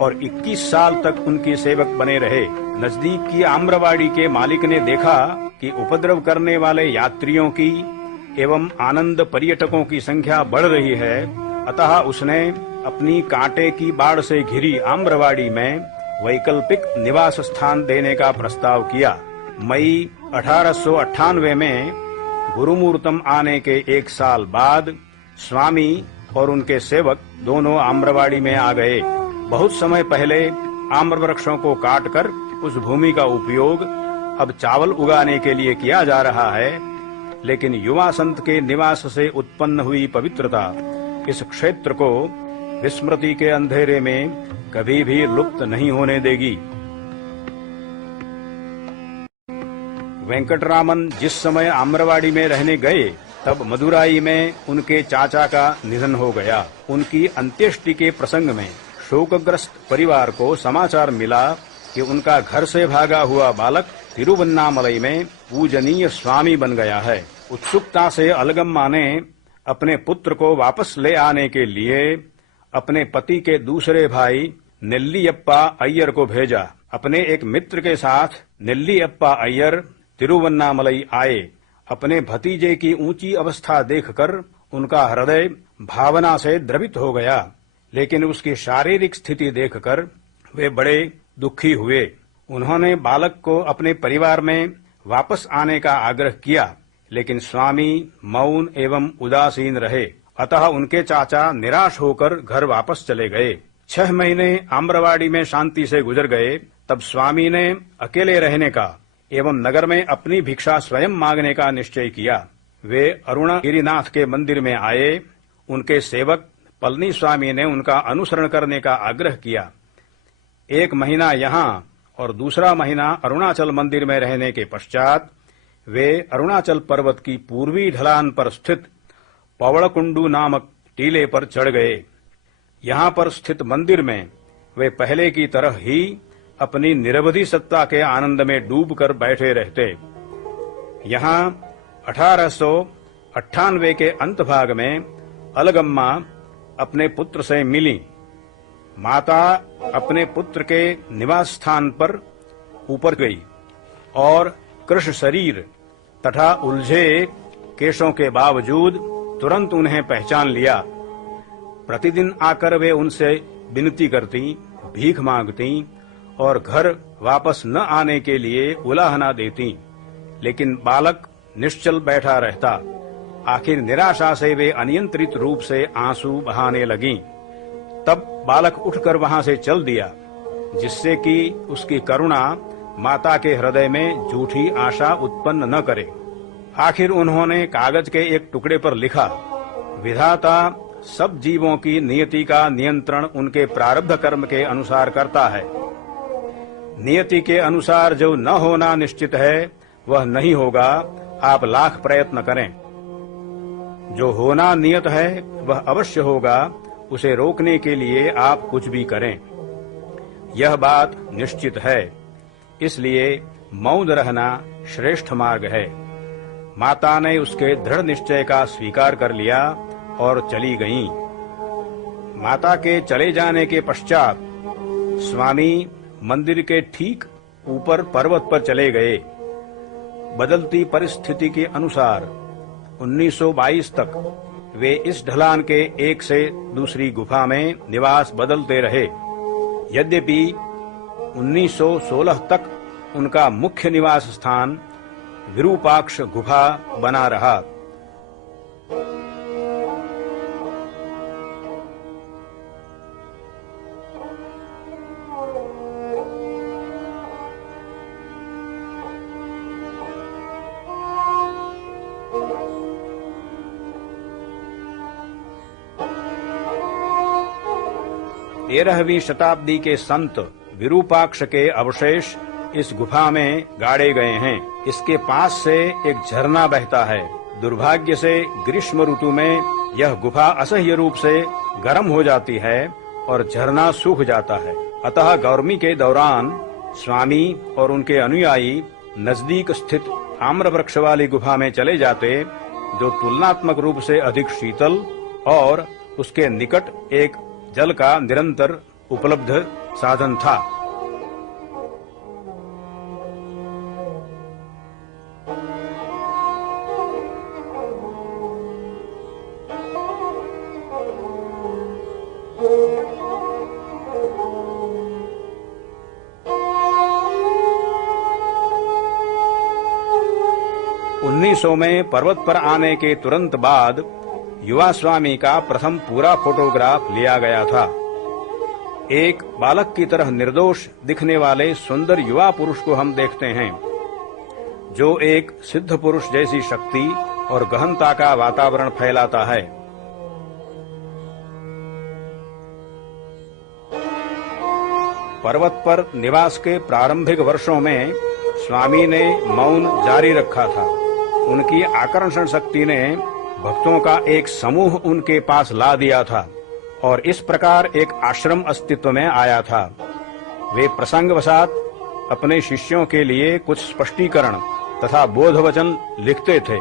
और 21 साल तक उनकी सेवक बने रहे। नजदीक की आम्रवाड़ी के मालिक ने देखा कि उपद्रव करने वाले यात्रियों की एवं आनंद पर्यटकों की संख्या बढ़ रही है, अतः उसने अपनी कांटे की बाढ़ से घिरी आम्रवाड़ी में वैकल्पिक निवास स्थान देने का प्रस्ताव किया। मई 1898 में गुरुमूर्तम आने के 1 साल बाद स्वामी और उनके सेवक दोनों आम्रवाड़ी में आ गए। बहुत समय पहले आम्र वृक्षों को काटकर उस भूमि का उपयोग अब चावल उगाने के लिए किया जा रहा है, लेकिन युवा संत के निवास से उत्पन्न हुई पवित्रता इस क्षेत्र को विस्मृति के अंधेरे में कभी भी लुप्त नहीं होने देगी। वेंकटरामन जिस समय आम्रवाड़ी में रहने गए तब मदुराई में उनके चाचा का निधन हो गया। उनकी अंत्येष्टि के प्रसंग में शोकग्रस्त परिवार को समाचार मिला कि उनका घर से भागा हुआ बालक तिरुवन्नामलई में पूजनीय स्वामी बन गया है। उत्सुकता से अलगम्मा ने अपने पुत्र को वापस ले आने के लिए अपने पति के दूसरे भाई नेल्लियप्पा अय्यर को भेजा। अपने एक मित्र के साथ नेल्लियप्पा अय्यर तिरुवन्नामलई आए। अपने भतीजे की ऊंची अवस्था देखकर उनका हृदय भावना से द्रवित हो गया, लेकिन उसकी शारीरिक स्थिति देखकर वे बड़े दुखी हुए। उन्होंने बालक को अपने परिवार में वापस आने का आग्रह किया, लेकिन स्वामी मौन एवं उदासीन रहे। अतः उनके चाचा निराश होकर घर वापस चले गए। 6 महीने आम्रवाड़ी में शांति से गुजर गए। तब स्वामी ने अकेले रहने का एवं नगर में अपनी भिक्षा स्वयं मांगने का निश्चय किया। वे अरुणगिरिनाथ के मंदिर में आए। उनके सेवक पलनी स्वामी ने उनका अनुसरण करने का आग्रह किया। 1 महीना यहाँ और दूसरा महीना अरुणाचल मंदिर में रहने के पश्चात वे अरुणाचल पर्वत की पूर्वी ढलान पर स्थित पवड़कुंडू नामक टीले पर चढ़ गए। यहाँ पर स्थित मंदिर में वे पहले की तरह ही अपनी निरवधि सत्ता के आनंद में डूबकर बैठे रहते। यहाँ 1898 के अंत भाग में अलगम्मा अपने पुत्र से मिली। माता अपने पुत्र के निवास स्थान पर ऊपर गई और कृश शरीर तथा उलझे केशों के बावजूद तुरंत उन्हें पहचान लिया। प्रतिदिन आकर वे उनसे विनती करती, भीख मांगती और घर वापस न आने के लिए उलाहना देती, लेकिन बालक निश्चल बैठा रहता। आखिर निराशा से वे अनियंत्रित रूप से आंसू बहाने लगीं। तब बालक उठकर वहां से चल दिया, जिससे कि उसकी करुणा माता के हृदय में झूठी आशा उत्पन्न न करे। आखिर उन्होंने कागज के एक टुकड़े पर लिखा, विधाता सब जीवों की नियति का नियंत्रण उनके प्रारब्ध कर्म के अनुसार करता है। नियति के अनुसार जो न होना निश्चित है वह नहीं होगा, आप लाख प्रयत्न करें। जो होना नियत है वह अवश्य होगा, उसे रोकने के लिए आप कुछ भी करें। यह बात निश्चित है, इसलिए मौन रहना श्रेष्ठ मार्ग है। माता ने उसके दृढ़ निश्चय का स्वीकार कर लिया और चली गईं। माता के चले जाने के पश्चात स्वामी मंदिर के ठीक ऊपर पर्वत पर चले गए। बदलती परिस्थिति के अनुसार 1922 तक वे इस ढलान के एक से दूसरी गुफा में निवास बदलते रहे। यद्यपि 1916 तक उनका मुख्य निवास स्थान विरूपाक्ष गुफा बना रहा। तेरहवीं शताब्दी के संत विरूपाक्ष के अवशेष इस गुफा में गाड़े गए हैं। इसके पास से एक झरना बहता है। दुर्भाग्य से ग्रीष्म ऋतु में यह गुफा असह्य रूप से गर्म हो जाती है और झरना सूख जाता है। अतः गर्मी के दौरान स्वामी और उनके अनुयायी नजदीक स्थित आम्र वृक्ष वाली गुफा में चले जाते, जो तुलनात्मक रूप से अधिक शीतल और उसके निकट एक जल का निरंतर उपलब्ध साधन था। में पर्वत पर आने के तुरंत बाद युवा स्वामी का प्रथम पूरा फोटोग्राफ लिया गया था। एक बालक की तरह निर्दोष दिखने वाले सुंदर युवा पुरुष को हम देखते हैं, जो एक सिद्ध पुरुष जैसी शक्ति और गहनता का वातावरण फैलाता है। पर्वत पर निवास के प्रारंभिक वर्षों में स्वामी ने मौन जारी रखा था। उनकी आकर्षण शक्ति ने भक्तों का एक समूह उनके पास ला दिया था और इस प्रकार एक आश्रम अस्तित्व में आया था। वे प्रसंगवशात अपने शिष्यों के लिए कुछ स्पष्टीकरण तथा बोधवचन लिखते थे,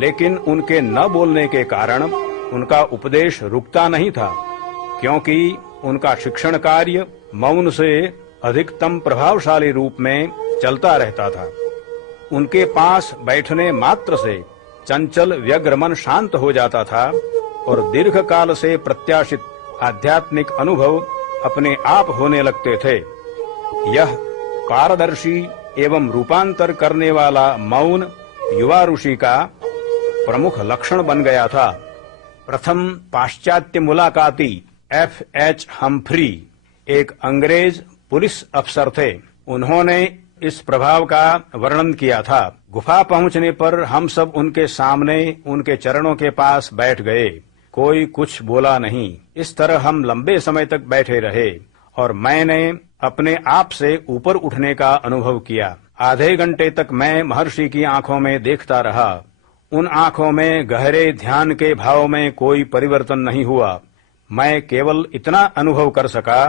लेकिन उनके न बोलने के कारण उनका उपदेश रुकता नहीं था, क्योंकि उनका शिक्षण कार्य मौन से अधिकतम प्रभावशाली रूप में चलता रहता था। उनके पास बैठने मात्र से चंचल व्यग्र मन शांत हो जाता था और दीर्घ काल से प्रत्याशित आध्यात्मिक अनुभव अपने आप होने लगते थे। यह पारदर्शी एवं रूपांतर करने वाला मौन युवा ऋषि का प्रमुख लक्षण बन गया था। प्रथम पाश्चात्य मुलाकाती F.H. हम्फ्री एक अंग्रेज पुलिस अफसर थे। उन्होंने इस प्रभाव का वर्णन किया था। गुफा पहुंचने पर हम सब उनके सामने उनके चरणों के पास बैठ गए। कोई कुछ बोला नहीं। इस तरह हम लंबे समय तक बैठे रहे और मैंने अपने आप से ऊपर उठने का अनुभव किया। आधे घंटे तक मैं महर्षि की आंखों में देखता रहा। उन आंखों में गहरे ध्यान के भाव में कोई परिवर्तन नहीं हुआ। मैं केवल इतना अनुभव कर सका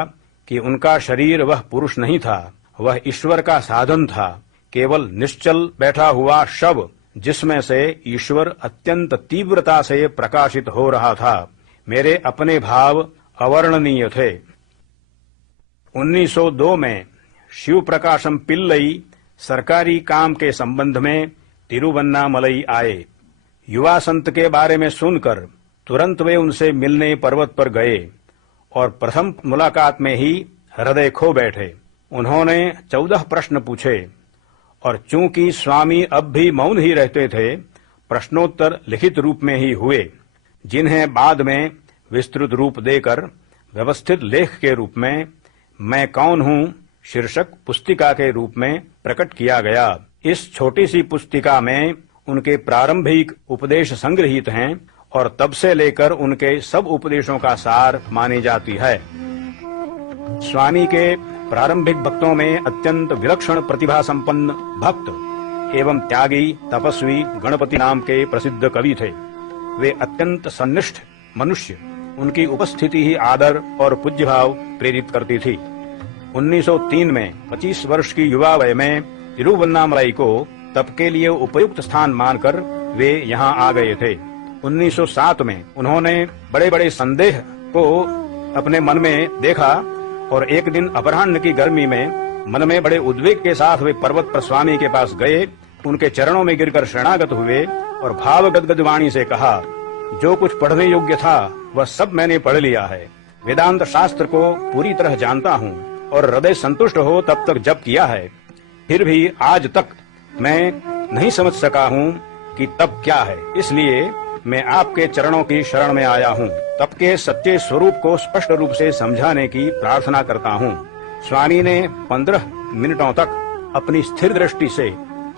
कि उनका शरीर वह पुरुष नहीं था, वह ईश्वर का साधन था, केवल निश्चल बैठा हुआ शव जिसमें से ईश्वर अत्यंत तीव्रता से प्रकाशित हो रहा था। मेरे अपने भाव अवर्णनीय थे। 1902 में शिव प्रकाशम पिल्लई सरकारी काम के संबंध में तिरुवन्नामलई आए। युवा संत के बारे में सुनकर तुरंत वे उनसे मिलने पर्वत पर गए और प्रथम मुलाकात में ही हृदय खो बैठे। उन्होंने 14 प्रश्न पूछे और चूंकि स्वामी अब भी मौन ही रहते थे, प्रश्नोत्तर लिखित रूप में ही हुए, जिन्हें बाद में विस्तृत रूप देकर व्यवस्थित लेख के रूप में मैं कौन हूं शीर्षक पुस्तिका के रूप में प्रकट किया गया। इस छोटी सी पुस्तिका में उनके प्रारंभिक उपदेश संग्रहित हैं और तब से लेकर उनके सब उपदेशों का सार मानी जाती है। स्वामी के प्रारंभिक भक्तों में अत्यंत विलक्षण प्रतिभा संपन्न भक्त एवं त्यागी तपस्वी गणपति नाम के प्रसिद्ध कवि थे। वे अत्यंत सन्निष्ठ मनुष्य, उनकी उपस्थिति ही आदर और पूज्य भाव प्रेरित करती थी। 1903 में 25 वर्ष की युवा वय में तिरुवन्नामलाई को तप के लिए उपयुक्त स्थान मानकर वे यहाँ आ गए थे। 1907 में उन्होंने बड़े बड़े संदेह को अपने मन में देखा और एक दिन अपराह्न की गर्मी में मन में बड़े उद्वेग के साथ वे पर्वत पर स्वामी के पास गए, उनके चरणों में गिरकर शरणागत हुए और भाव गदगद वाणी से कहा, जो कुछ पढ़ने योग्य था वह सब मैंने पढ़ लिया है। वेदांत शास्त्र को पूरी तरह जानता हूँ और हृदय संतुष्ट हो तब तक जप किया है। फिर भी आज तक मैं नहीं समझ सका हूँ कि तप क्या है, इसलिए मैं आपके चरणों की शरण में आया हूँ। तप के सच्चे स्वरूप को स्पष्ट रूप से समझाने की प्रार्थना करता हूँ। स्वामी ने 15 मिनटों तक अपनी स्थिर दृष्टि से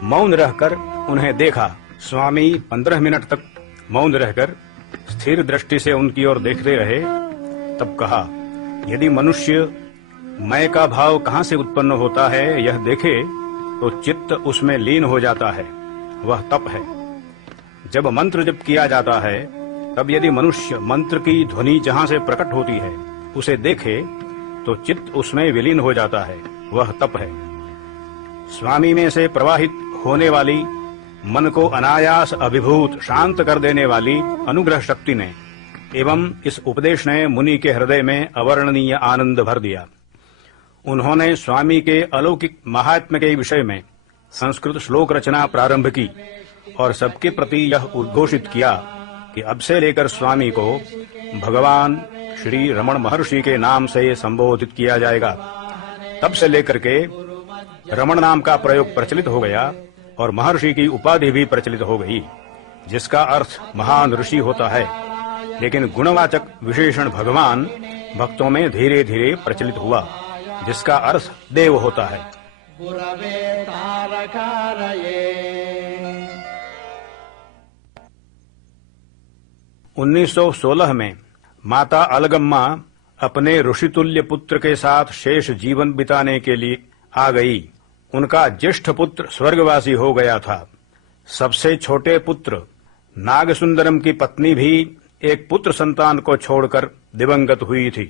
मौन रहकर उन्हें देखा। स्वामी 15 मिनट तक मौन रहकर स्थिर दृष्टि से उनकी ओर देखते रहे। तब कहा, यदि मनुष्य मैं का भाव कहाँ से उत्पन्न होता है यह देखे तो चित्त उसमें लीन हो जाता है, वह तप है। जब मंत्र जप किया जाता है तब यदि मनुष्य मंत्र की ध्वनि जहाँ से प्रकट होती है उसे देखे तो चित्त उसमें विलीन हो जाता है, वह तप है। स्वामी में से प्रवाहित होने वाली मन को अनायास अभिभूत शांत कर देने वाली अनुग्रह शक्ति ने एवं इस उपदेश ने मुनि के हृदय में अवर्णनीय आनंद भर दिया। उन्होंने स्वामी के अलौकिक महात्म्य के विषय में संस्कृत श्लोक रचना प्रारंभ की और सबके प्रति यह उद्घोषित किया कि अब से लेकर स्वामी को भगवान श्री रमण महर्षि के नाम से संबोधित किया जाएगा। तब से लेकर के रमण नाम का प्रयोग प्रचलित हो गया और महर्षि की उपाधि भी प्रचलित हो गई, जिसका अर्थ महान ऋषि होता है। लेकिन गुणवाचक विशेषण भगवान भक्तों में धीरे धीरे प्रचलित हुआ, जिसका अर्थ देव होता है। 1916 में माता अलगम्मा अपने ऋषितुल्य पुत्र के साथ शेष जीवन बिताने के लिए आ गई। उनका ज्येष्ठ पुत्र स्वर्गवासी हो गया था। सबसे छोटे पुत्र नागसुंदरम की पत्नी भी एक पुत्र संतान को छोड़कर दिवंगत हुई थी।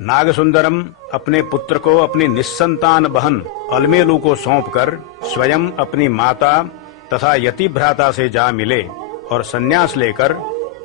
नागसुंदरम अपने पुत्र को अपनी निस्संतान बहन अलमेलू को सौंपकर स्वयं अपनी माता तथा यति भ्राता से जा मिले और संन्यास लेकर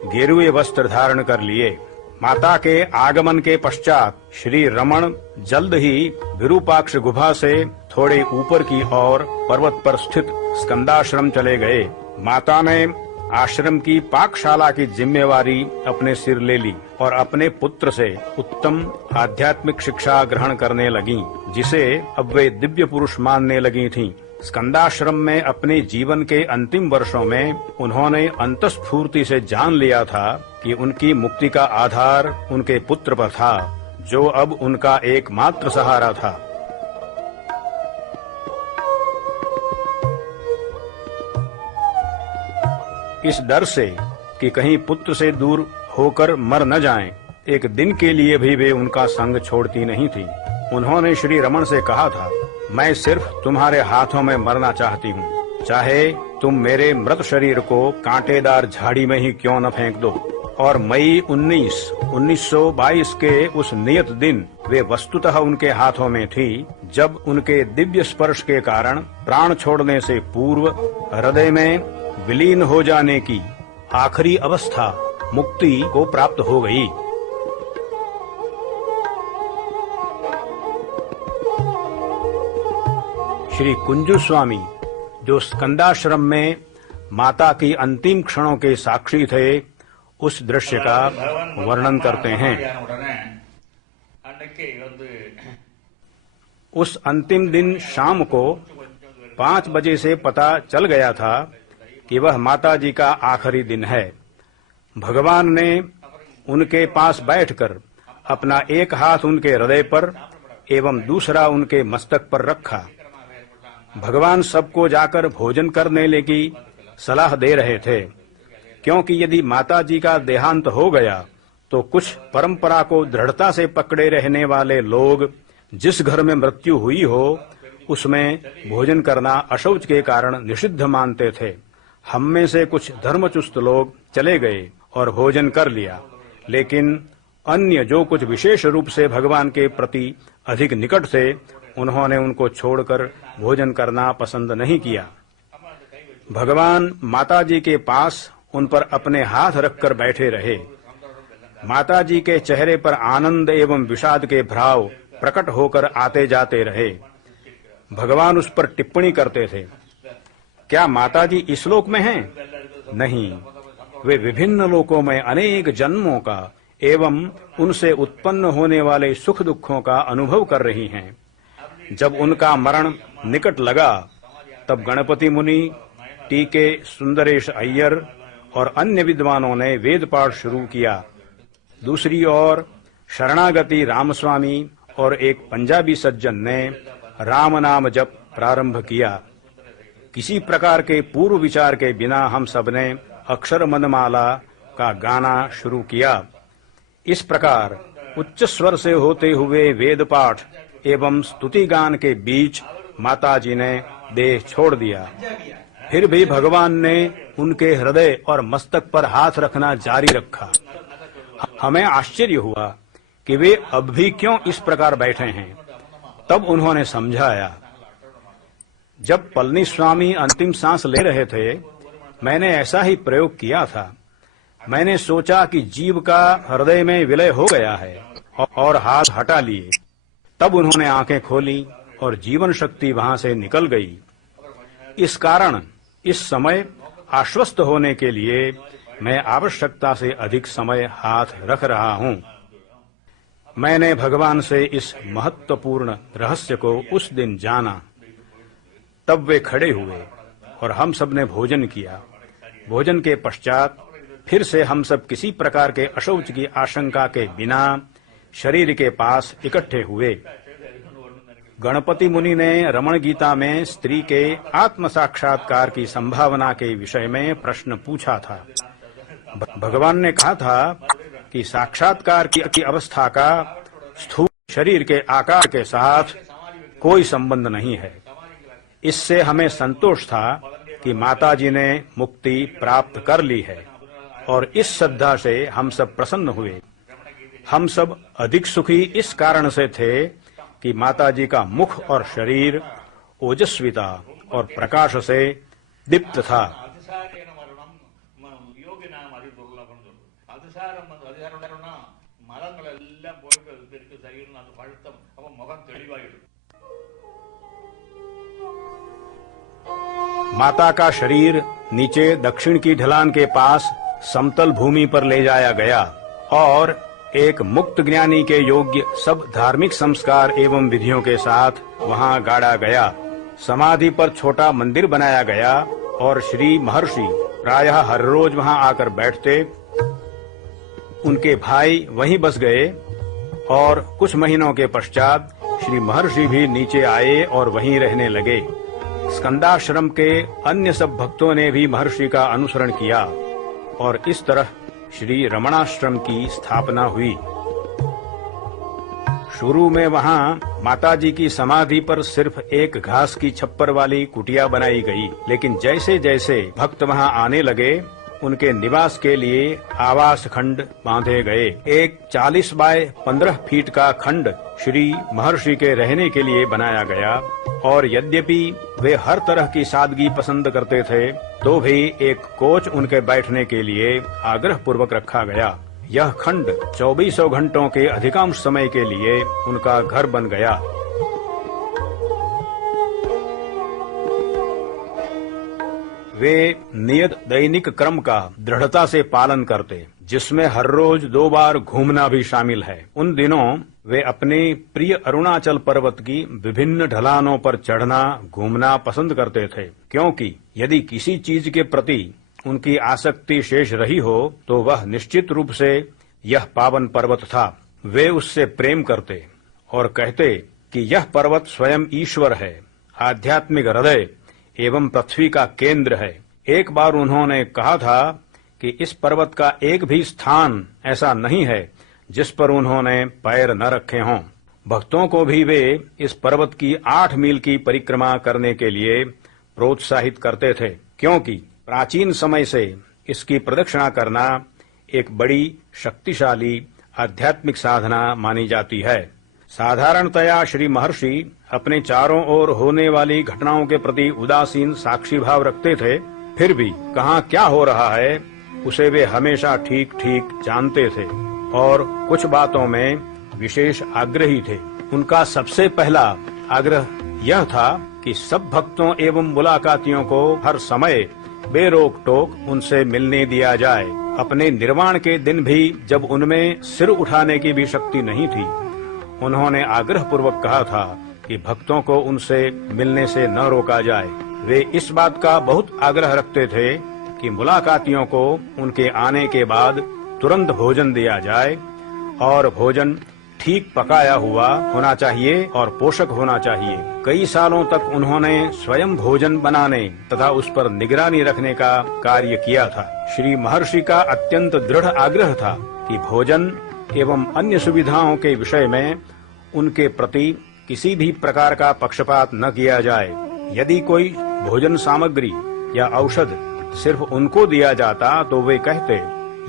गेरुए वस्त्र धारण कर लिए। माता के आगमन के पश्चात श्री रमण जल्द ही विरूपाक्ष गुफा से थोड़े ऊपर की ओर पर्वत पर स्थित स्कंदाश्रम चले गए। माता ने आश्रम की पाकशाला की जिम्मेवारी अपने सिर ले ली और अपने पुत्र से उत्तम आध्यात्मिक शिक्षा ग्रहण करने लगीं, जिसे अब वे दिव्य पुरुष मानने लगी थीं। स्कंदाश्रम में अपने जीवन के अंतिम वर्षों में उन्होंने अंतस्फूर्ति से जान लिया था कि उनकी मुक्ति का आधार उनके पुत्र पर था, जो अब उनका एकमात्र सहारा था। इस डर से कि कहीं पुत्र से दूर होकर मर न जाएं, एक दिन के लिए भी वे उनका संग छोड़ती नहीं थी। उन्होंने श्री रमण से कहा था, मैं सिर्फ तुम्हारे हाथों में मरना चाहती हूँ, चाहे तुम मेरे मृत शरीर को कांटेदार झाड़ी में ही क्यों न फेंक दो। और मई 1922 के उस नियत दिन वे वस्तुतः उनके हाथों में थी, जब उनके दिव्य स्पर्श के कारण प्राण छोड़ने से पूर्व हृदय में विलीन हो जाने की आखिरी अवस्था मुक्ति को प्राप्त हो गई। श्री कुंजू स्वामी, जो स्कंदाश्रम में माता की अंतिम क्षणों के साक्षी थे, उस दृश्य का वर्णन करते हैं। उस अंतिम दिन शाम को 5 बजे से पता चल गया था कि वह माता जी का आखिरी दिन है। भगवान ने उनके पास बैठकर अपना एक हाथ उनके हृदय पर एवं दूसरा उनके मस्तक पर रखा। भगवान सबको जाकर भोजन करने की सलाह दे रहे थे, क्योंकि यदि माता जी का देहांत हो गया तो कुछ परंपरा को दृढ़ता से पकड़े रहने वाले लोग जिस घर में मृत्यु हुई हो उसमें भोजन करना अशौच के कारण निषिद्ध मानते थे। हम में से कुछ धर्मचुस्त लोग चले गए और भोजन कर लिया, लेकिन अन्य जो कुछ विशेष रूप से भगवान के प्रति अधिक निकट थे, उन्होंने उनको छोड़कर भोजन करना पसंद नहीं किया। भगवान माता जी के पास उन पर अपने हाथ रखकर बैठे रहे। माता जी के चेहरे पर आनंद एवं विषाद के भाव प्रकट होकर आते जाते रहे। भगवान उस पर टिप्पणी करते थे, क्या माता जी इस लोक में हैं? नहीं, वे विभिन्न लोकों में अनेक जन्मों का एवं उनसे उत्पन्न होने वाले सुख दुखों का अनुभव कर रही हैं। जब उनका मरण निकट लगा, तब गणपति मुनि, टीके सुंदरेश अय्यर और अन्य विद्वानों ने वेद पाठ शुरू किया। दूसरी ओर शरणागति रामस्वामी और एक पंजाबी सज्जन ने राम नाम जप प्रारंभ किया। किसी प्रकार के पूर्व विचार के बिना हम सबने अक्षर मनमाला का गाना शुरू किया। इस प्रकार उच्च स्वर से होते हुए वेद पाठ एवं स्तुति गान के बीच माता जी ने देह छोड़ दिया। फिर भी भगवान ने उनके हृदय और मस्तक पर हाथ रखना जारी रखा। हमें आश्चर्य हुआ कि वे अब भी क्यों इस प्रकार बैठे हैं। तब उन्होंने समझाया, जब पलनी स्वामी अंतिम सांस ले रहे थे, मैंने ऐसा ही प्रयोग किया था। मैंने सोचा कि जीव का हृदय में विलय हो गया है और हाथ हटा लिए। तब उन्होंने आंखें खोली और जीवन शक्ति वहां से निकल गई। इस कारण इस समय आश्वस्त होने के लिए मैं आवश्यकता से अधिक समय हाथ रख रहा हूं। मैंने भगवान से इस महत्वपूर्ण रहस्य को उस दिन जाना। तब वे खड़े हुए और हम सब ने भोजन किया। भोजन के पश्चात फिर से हम सब किसी प्रकार के अशौच की आशंका के बिना शरीर के पास इकट्ठे हुए। गणपति मुनि ने रमण गीता में स्त्री के आत्म साक्षात्कार की संभावना के विषय में प्रश्न पूछा था। भगवान ने कहा था कि साक्षात्कार की अवस्था का स्थूल शरीर के आकार के साथ कोई संबंध नहीं है। इससे हमें संतोष था कि माताजी ने मुक्ति प्राप्त कर ली है और इस श्रद्धा से हम सब प्रसन्न हुए। हम सब अधिक सुखी इस कारण से थे कि माताजी का मुख और शरीर ओजस्विता और प्रकाश से दीप्त था। माता का शरीर नीचे दक्षिण की ढलान के पास समतल भूमि पर ले जाया गया और एक मुक्त ज्ञानी के योग्य सब धार्मिक संस्कार एवं विधियों के साथ वहां गाड़ा गया। समाधि पर छोटा मंदिर बनाया गया और श्री महर्षि प्रायः हर रोज वहां आकर बैठते। उनके भाई वहीं बस गए और कुछ महीनों के पश्चात श्री महर्षि भी नीचे आए और वहीं रहने लगे। स्कंदाश्रम के अन्य सब भक्तों ने भी महर्षि का अनुसरण किया और इस तरह श्री रमणाश्रम की स्थापना हुई। शुरू में वहां माताजी की समाधि पर सिर्फ एक घास की छप्पर वाली कुटिया बनाई गई, लेकिन जैसे जैसे भक्त वहां आने लगे उनके निवास के लिए आवास खंड बांधे गए। एक 40 बाय 15 फीट का खंड श्री महर्षि के रहने के लिए बनाया गया और यद्यपि वे हर तरह की सादगी पसंद करते थे तो भी एक कोच उनके बैठने के लिए आग्रह पूर्वक रखा गया। यह खंड 24 घंटों के अधिकांश समय के लिए उनका घर बन गया। वे नियत दैनिक क्रम का दृढ़ता से पालन करते, जिसमें हर रोज 2 बार घूमना भी शामिल है। उन दिनों वे अपने प्रिय अरुणाचल पर्वत की विभिन्न ढलानों पर चढ़ना घूमना पसंद करते थे, क्योंकि यदि किसी चीज के प्रति उनकी आसक्ति शेष रही हो तो वह निश्चित रूप से यह पावन पर्वत था। वे उससे प्रेम करते और कहते कि यह पर्वत स्वयं ईश्वर है, आध्यात्मिक हृदय एवं पृथ्वी का केंद्र है। एक बार उन्होंने कहा था कि इस पर्वत का एक भी स्थान ऐसा नहीं है जिस पर उन्होंने पैर न रखे हों। भक्तों को भी वे इस पर्वत की 8 मील की परिक्रमा करने के लिए प्रोत्साहित करते थे, क्योंकि प्राचीन समय से इसकी प्रदक्षिणा करना एक बड़ी शक्तिशाली आध्यात्मिक साधना मानी जाती है। साधारणतया श्री महर्षि अपने चारों ओर होने वाली घटनाओं के प्रति उदासीन साक्षी भाव रखते थे, फिर भी कहाँ क्या हो रहा है उसे वे हमेशा ठीक ठीक जानते थे और कुछ बातों में विशेष आग्रही थे। उनका सबसे पहला आग्रह यह था कि सब भक्तों एवं मुलाकातियों को हर समय बेरोक टोक उनसे मिलने दिया जाए। अपने निर्वाण के दिन भी जब उनमें सिर उठाने की भी शक्ति नहीं थी, उन्होंने आग्रह पूर्वक कहा था कि भक्तों को उनसे मिलने से न रोका जाए। वे इस बात का बहुत आग्रह रखते थे कि मुलाकातियों को उनके आने के बाद तुरंत भोजन दिया जाए और भोजन ठीक पकाया हुआ होना चाहिए और पोषक होना चाहिए। कई सालों तक उन्होंने स्वयं भोजन बनाने तथा उस पर निगरानी रखने का कार्य किया था। श्री महर्षि का अत्यंत दृढ़ आग्रह था कि भोजन एवं अन्य सुविधाओं के विषय में उनके प्रति किसी भी प्रकार का पक्षपात न किया जाए। यदि कोई भोजन सामग्री या औषध सिर्फ उनको दिया जाता तो वे कहते,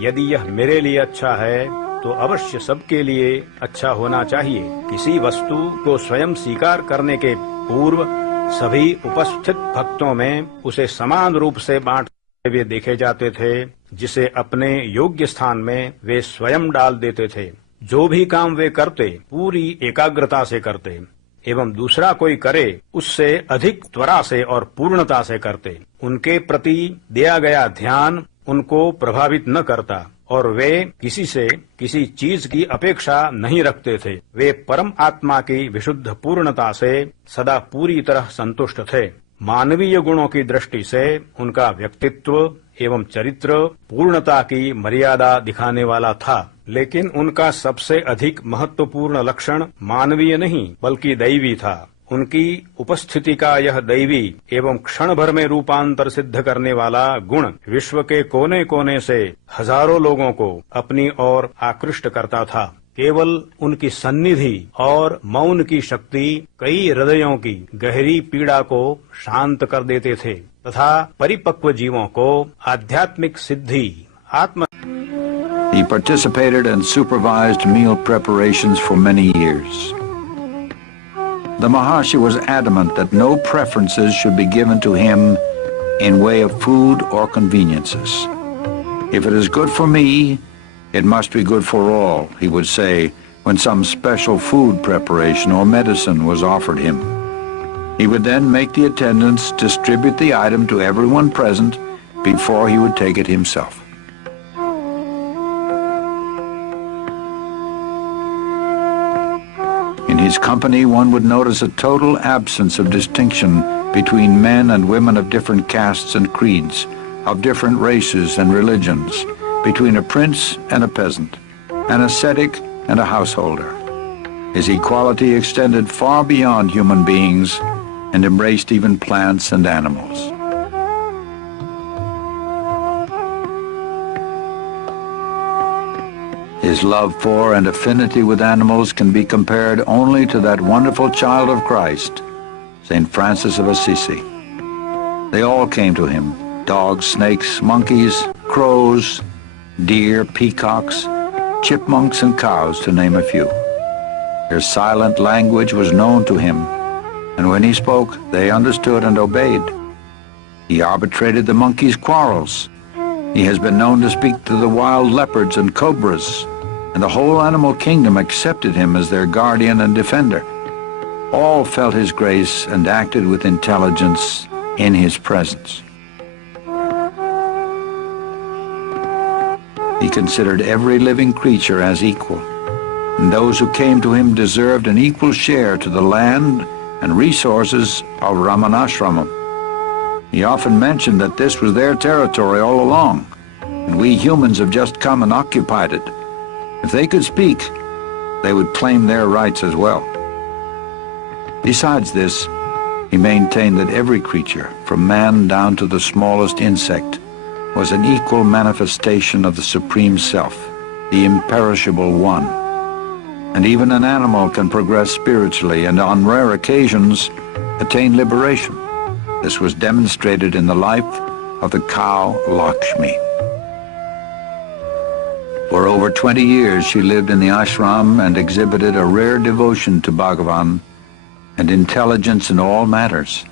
यदि यह मेरे लिए अच्छा है तो अवश्य सबके लिए अच्छा होना चाहिए। किसी वस्तु को स्वयं स्वीकार करने के पूर्व सभी उपस्थित भक्तों में उसे समान रूप से बांटते हुए देखे जाते थे, जिसे अपने योग्य स्थान में वे स्वयं डाल देते थे। जो भी काम वे करते पूरी एकाग्रता से करते एवं दूसरा कोई करे उससे अधिक त्वरा से और पूर्णता से करते। उनके प्रति दिया गया ध्यान उनको प्रभावित न करता और वे किसी से किसी चीज की अपेक्षा नहीं रखते थे। वे परम आत्मा की विशुद्ध पूर्णता से सदा पूरी तरह संतुष्ट थे। मानवीय गुणों की दृष्टि से उनका व्यक्तित्व एवं चरित्र पूर्णता की मर्यादा दिखाने वाला था, लेकिन उनका सबसे अधिक महत्वपूर्ण लक्षण मानवीय नहीं बल्कि दैवी था। उनकी उपस्थिति का यह दैवी एवं क्षण भर में रूपांतर सिद्ध करने वाला गुण विश्व के कोने कोने से हजारों लोगों को अपनी ओर आकृष्ट करता था। केवल उनकी सन्निधि और मौन की शक्ति कई हृदयों की गहरी पीड़ा को शांत कर देते थे तथा परिपक्व जीवों को आध्यात्मिक सिद्धि आत्म He participated and supervised meal preparations for many years. The Maharshi was adamant that no preferences should be given to him in way of food or conveniences. If it is good for me, it must be good for all, he would say when some special food preparation or medicine was offered him. He would then make the attendants distribute the item to everyone present before he would take it himself. In his company, one would notice a total absence of distinction between men and women of different castes and creeds, of different races and religions, between a prince and a peasant, an ascetic and a householder. His equality extended far beyond human beings and embraced even plants and animals. His love for and affinity with animals can be compared only to that wonderful child of Christ, St. Francis of Assisi. They all came to him, dogs, snakes, monkeys, crows, deer, peacocks, chipmunks, and cows, to name a few. Their silent language was known to him, and when he spoke, they understood and obeyed. He arbitrated the monkeys' quarrels. He has been known to speak to the wild leopards and cobras, and the whole animal kingdom accepted him as their guardian and defender. All felt his grace and acted with intelligence in his presence. He considered every living creature as equal, and those who came to him deserved an equal share to the land and resources of Ramanashramam. He often mentioned that this was their territory all along, and we humans have just come and occupied it. If they could speak, they would claim their rights as well. Besides this, he maintained that every creature, from man down to the smallest insect, was an equal manifestation of the Supreme Self, the imperishable One. And even an animal can progress spiritually and on rare occasions attain liberation. This was demonstrated in the life of the cow Lakshmi. For over 20 years she lived in the ashram and exhibited a rare devotion to Bhagavan and intelligence in all matters.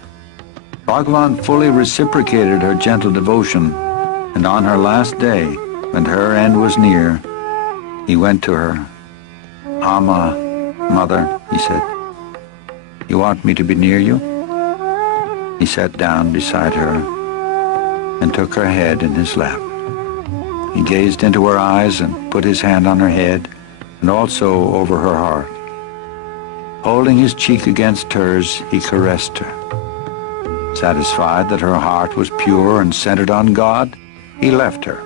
Bhagavan fully reciprocated her gentle devotion, and on her last day, when her end was near, he went to her. "Amma, Mother," he said, "you want me to be near you?" He sat down beside her and took her head in his lap. He gazed into her eyes and put his hand on her head and also over her heart. Holding his cheek against hers, he caressed her. Satisfied that her heart was pure and centered on God, he left her.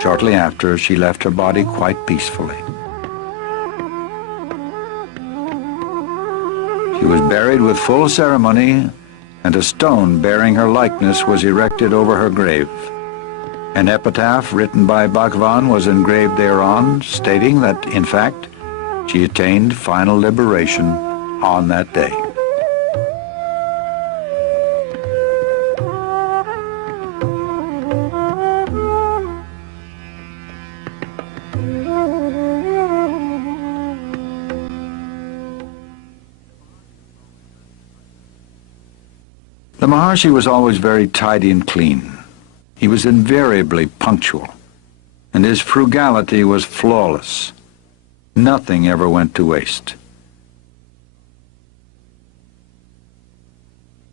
Shortly after, she left her body quite peacefully. She was buried with full ceremony, and a stone bearing her likeness was erected over her grave. An epitaph written by Bhagavan was engraved thereon, stating that, in fact, she attained final liberation on that day. The Maharshi was always very tidy and clean. He was invariably punctual, and his frugality was flawless. Nothing ever went to waste.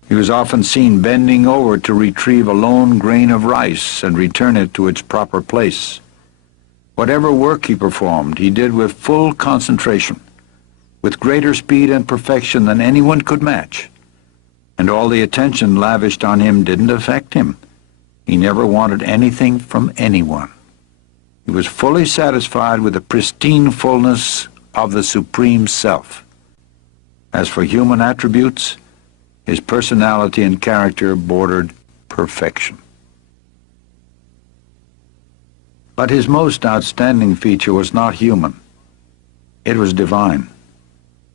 He was often seen bending over to retrieve a lone grain of rice and return it to its proper place. Whatever work he performed, he did with full concentration, with greater speed and perfection than anyone could match. And all the attention lavished on him didn't affect him. He never wanted anything from anyone. He was fully satisfied with the pristine fullness of the Supreme Self. As for human attributes, his personality and character bordered perfection. But his most outstanding feature was not human. It was divine.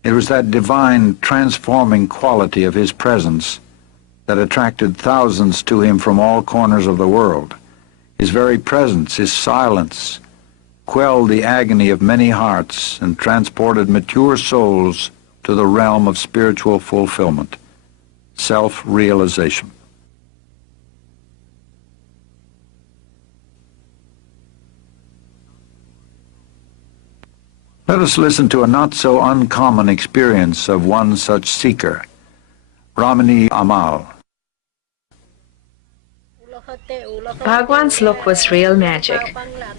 It was that divine transforming quality of his presence that attracted thousands to him from all corners of the world. His very presence, his silence, quelled the agony of many hearts and transported mature souls to the realm of spiritual fulfillment, self-realization. Let us listen to a not-so-uncommon experience of one such seeker, Ramani Amal. Bhagwan's look was real magic.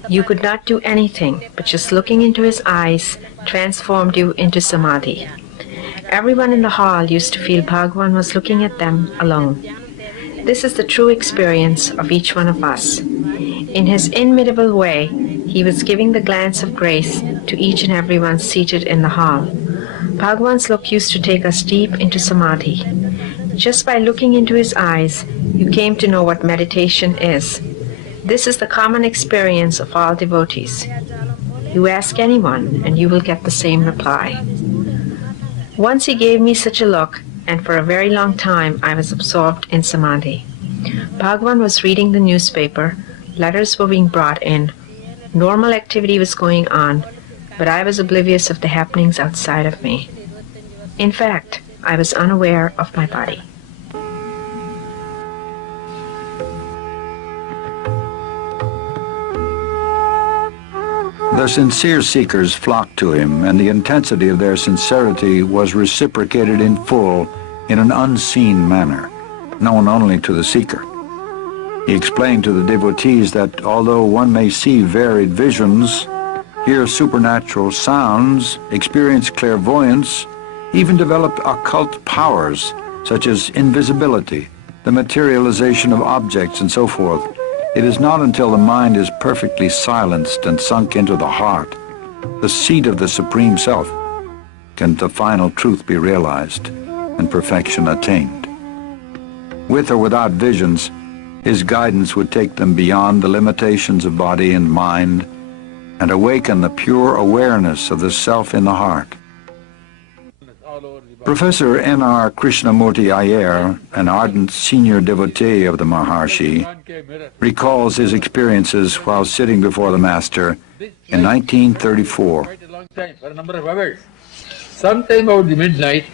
You could not do anything, but just looking into his eyes transformed you into samadhi. Everyone in the hall used to feel Bhagwan was looking at them alone. This is the true experience of each one of us. In his inimitable way, he was giving the glance of grace to each and everyone seated in the hall. Bhagwan's look used to take us deep into samadhi. Just by looking into his eyes, you came to know what meditation is. This is the common experience of all devotees. You ask anyone, and you will get the same reply. Once he gave me such a look, and for a very long time I was absorbed in samadhi. Bhagwan was reading the newspaper, letters were being brought in, normal activity was going on, but I was oblivious of the happenings outside of me. In fact, I was unaware of my body. The sincere seekers flocked to him, and the intensity of their sincerity was reciprocated in full in an unseen manner, known only to the seeker. He explained to the devotees that although one may see varied visions, hear supernatural sounds, experience clairvoyance, even develop occult powers such as invisibility, the materialization of objects, and so forth, it is not until the mind is perfectly silenced and sunk into the heart, the seat of the Supreme Self, can the final truth be realized and perfection attained. With or without visions, his guidance would take them beyond the limitations of body and mind and awaken the pure awareness of the Self in the heart. Professor N.R. Krishnamurti Iyer, an ardent senior devotee of the Maharshi, recalls his experiences while sitting before the Master in 1934. Quite a long time, for a number of hours. Sometime about the midnight,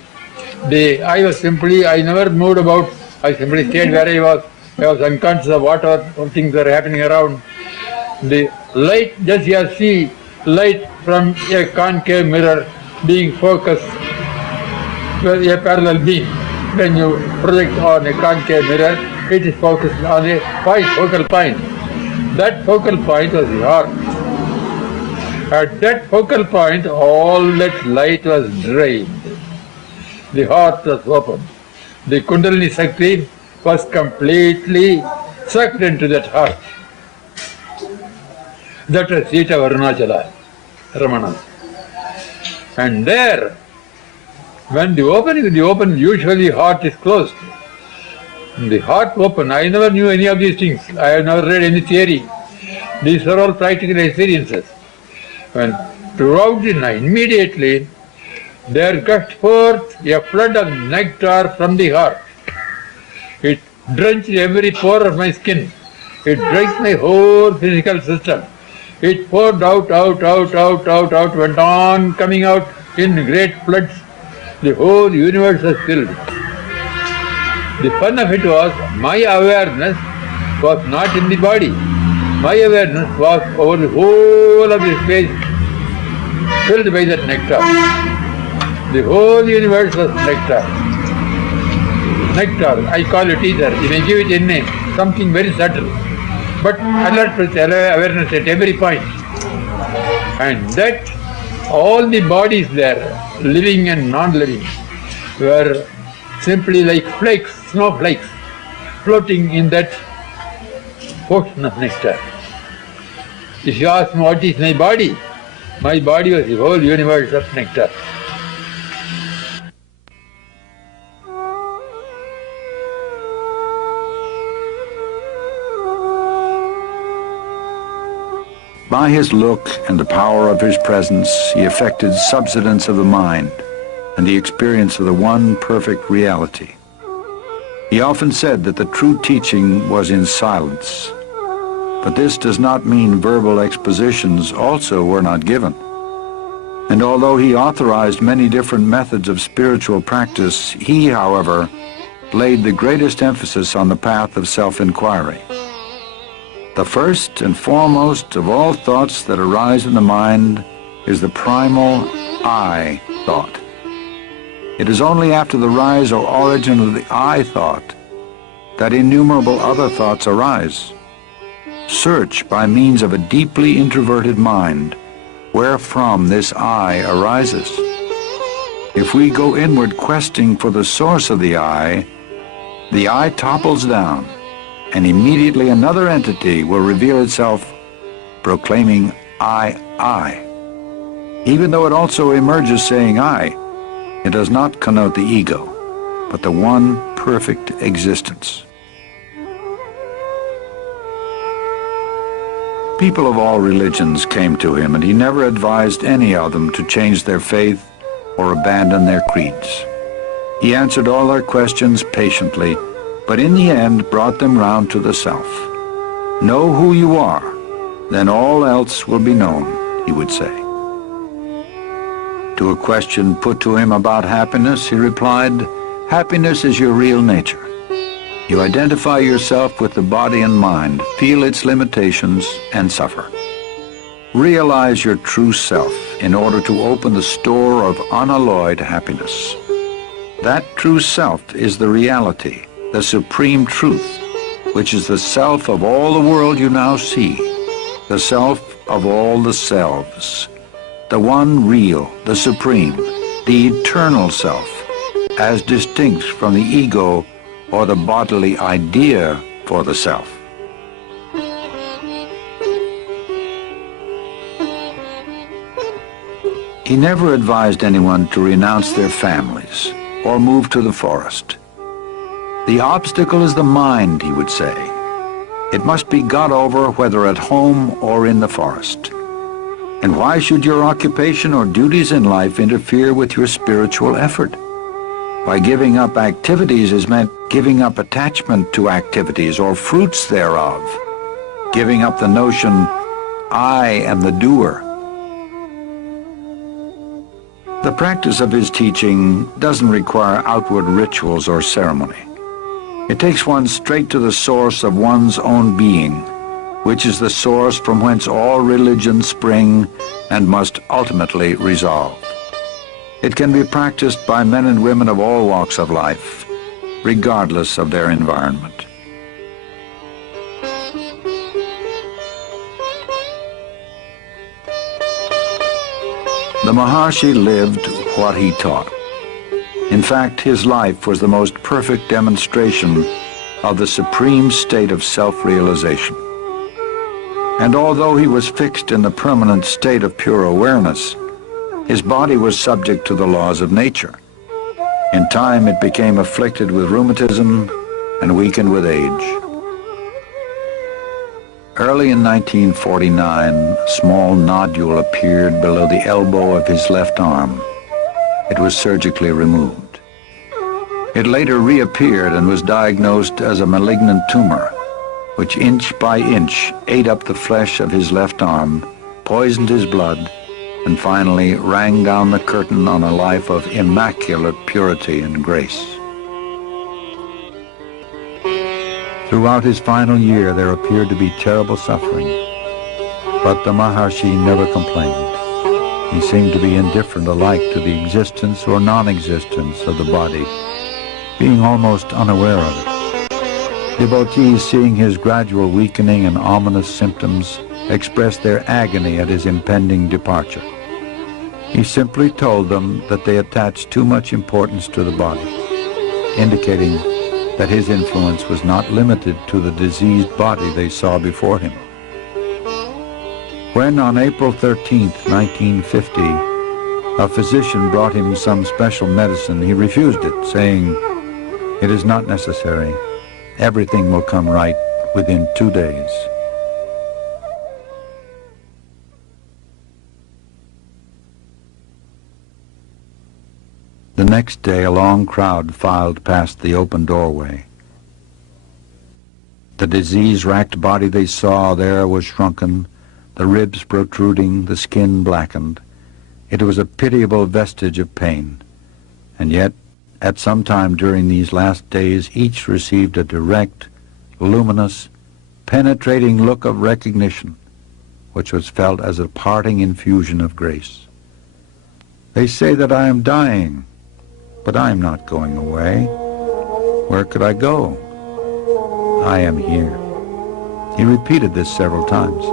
I never moved about. I simply stayed where I was. I was unconscious of what things were happening around. The light, just you see light from a concave mirror being focused with a parallel beam. When you project on a concave mirror, it is focused on a focal point. That focal point was the heart. At that focal point, all that light was drained. The heart was open. The Kundalini Shakti was completely sucked into that heart. That was seat of Arunachala, Ramana. And there, when the open, usually heart is closed. The heart open, I never knew any of these things. I have never read any theory. These are all practical experiences. When throughout the night, immediately, there gushed forth a flood of nectar from the heart. It drenched every pore of my skin. It drenched my whole physical system. It poured out, went on coming out in great floods. The whole universe was filled. The fun of it was, my awareness was not in the body. My awareness was over the whole of the space, filled by that nectar. The whole universe was nectar. Nectar, I call it ether. You may give it a name, something very subtle, but alert with awareness at every point. And that all the bodies there, living and non-living, were simply like flakes, snowflakes, floating in that ocean of nectar. If you ask me what is my body was the whole universe of nectar. By his look and the power of his presence, he effected subsidence of the mind and the experience of the one perfect reality. He often said that the true teaching was in silence, but this does not mean verbal expositions also were not given. And although he authorized many different methods of spiritual practice, he, however, laid the greatest emphasis on the path of self-inquiry. The first and foremost of all thoughts that arise in the mind is the primal I thought. It is only after the rise or origin of the I thought that innumerable other thoughts arise. Search by means of a deeply introverted mind wherefrom this I arises. If we go inward questing for the source of the I topples down, and immediately another entity will reveal itself proclaiming I. Even though it also emerges saying I, it does not connote the ego, but the one perfect existence. People of all religions came to him, and he never advised any of them to change their faith or abandon their creeds. He answered all their questions patiently, but in the end brought them round to the self. Know who you are, then all else will be known, he would say. To a question put to him about happiness, he replied, happiness is your real nature. You identify yourself with the body and mind, feel its limitations, and suffer. Realize your true self in order to open the store of unalloyed happiness. That true self is the reality, the supreme truth, which is the self of all the world you now see, the self of all the selves, the one real, the supreme, the eternal self, as distinct from the ego or the bodily idea for the self. He never advised anyone to renounce their families or move to the forest. The obstacle is the mind, he would say. It must be got over whether at home or in the forest. And why should your occupation or duties in life interfere with your spiritual effort? By giving up activities is meant giving up attachment to activities or fruits thereof, giving up the notion, I am the doer. The practice of his teaching doesn't require outward rituals or ceremony. It takes one straight to the source of one's own being, which is the source from whence all religions spring and must ultimately resolve. It can be practiced by men and women of all walks of life, regardless of their environment. The Maharishi lived what he taught. In fact, his life was the most perfect demonstration of the supreme state of self-realization. And although he was fixed in the permanent state of pure awareness, his body was subject to the laws of nature. In time, it became afflicted with rheumatism and weakened with age. Early in 1949, a small nodule appeared below the elbow of his left arm. It was surgically removed. It later reappeared and was diagnosed as a malignant tumor, which inch by inch ate up the flesh of his left arm, poisoned his blood, and finally rang down the curtain on a life of immaculate purity and grace. Throughout his final year, there appeared to be terrible suffering, but the Maharishi never complained. He seemed to be indifferent alike to the existence or non-existence of the body, being almost unaware of it. Devotees, seeing his gradual weakening and ominous symptoms, expressed their agony at his impending departure. He simply told them that they attached too much importance to the body, indicating that his influence was not limited to the diseased body they saw before him. When on April 13, 1950, a physician brought him some special medicine, he refused it, saying, "It is not necessary. Everything will come right within 2 days." The next day, a long crowd filed past the open doorway. The disease-racked body they saw there was shrunken, the ribs protruding, the skin blackened. It was a pitiable vestige of pain. And yet, at some time during these last days, each received a direct, luminous, penetrating look of recognition, which was felt as a parting infusion of grace. They say that I am dying, but I am not going away. Where could I go? I am here. He repeated this several times,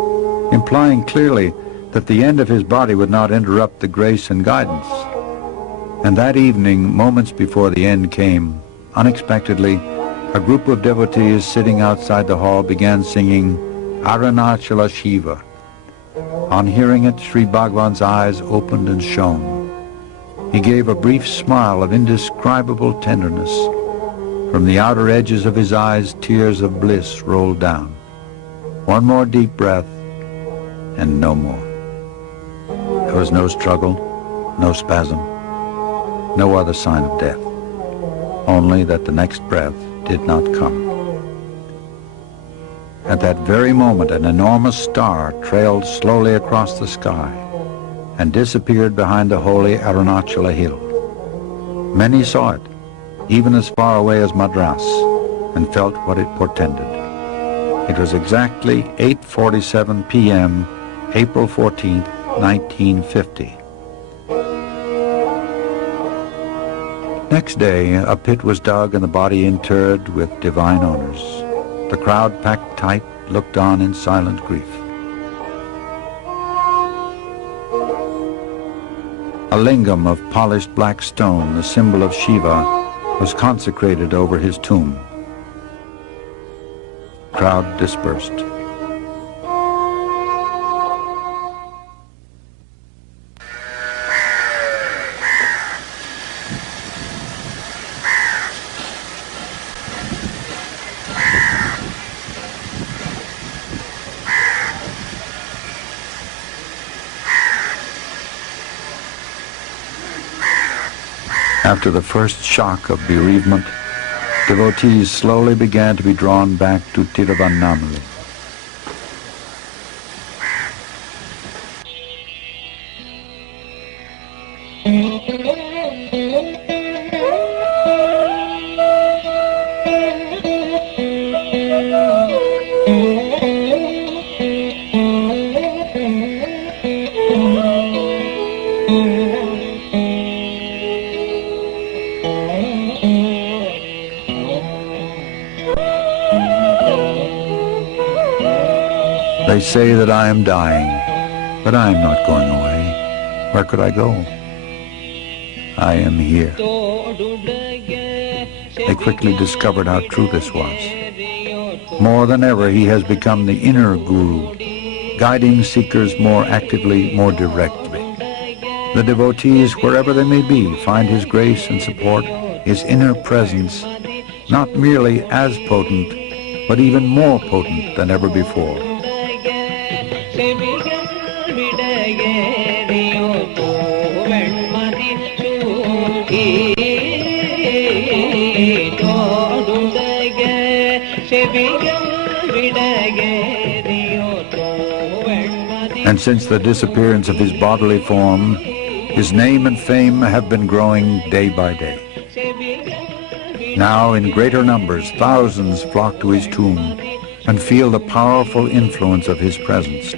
implying clearly that the end of his body would not interrupt the grace and guidance. And that evening, moments before the end came, unexpectedly, a group of devotees sitting outside the hall began singing Arunachala Shiva. On hearing it, Sri Bhagwan's eyes opened and shone. He gave a brief smile of indescribable tenderness. From the outer edges of his eyes, tears of bliss rolled down. One more deep breath, and no more. There was no struggle, no spasm, no other sign of death, only that the next breath did not come. At that very moment, an enormous star trailed slowly across the sky and disappeared behind the holy Arunachala hill. Many saw it, even as far away as Madras, and felt what it portended. It was exactly 8:47 p.m., April 14, 1950. Next day, a pit was dug and the body interred with divine honors. The crowd, packed tight, looked on in silent grief. A lingam of polished black stone, the symbol of Shiva, was consecrated over his tomb. Crowd dispersed. After the first shock of bereavement, devotees slowly began to be drawn back to Tiruvannamalai. They say that I am dying, but I am not going away. Where could I go? I am here. They quickly discovered how true this was. More than ever, he has become the inner guru, guiding seekers more actively, more directly. The devotees, wherever they may be, find his grace and support, his inner presence, not merely as potent, but even more potent than ever before. And since the disappearance of his bodily form, his name and fame have been growing day by day. Now, in greater numbers, thousands flock to his tomb and feel the powerful influence of his presence.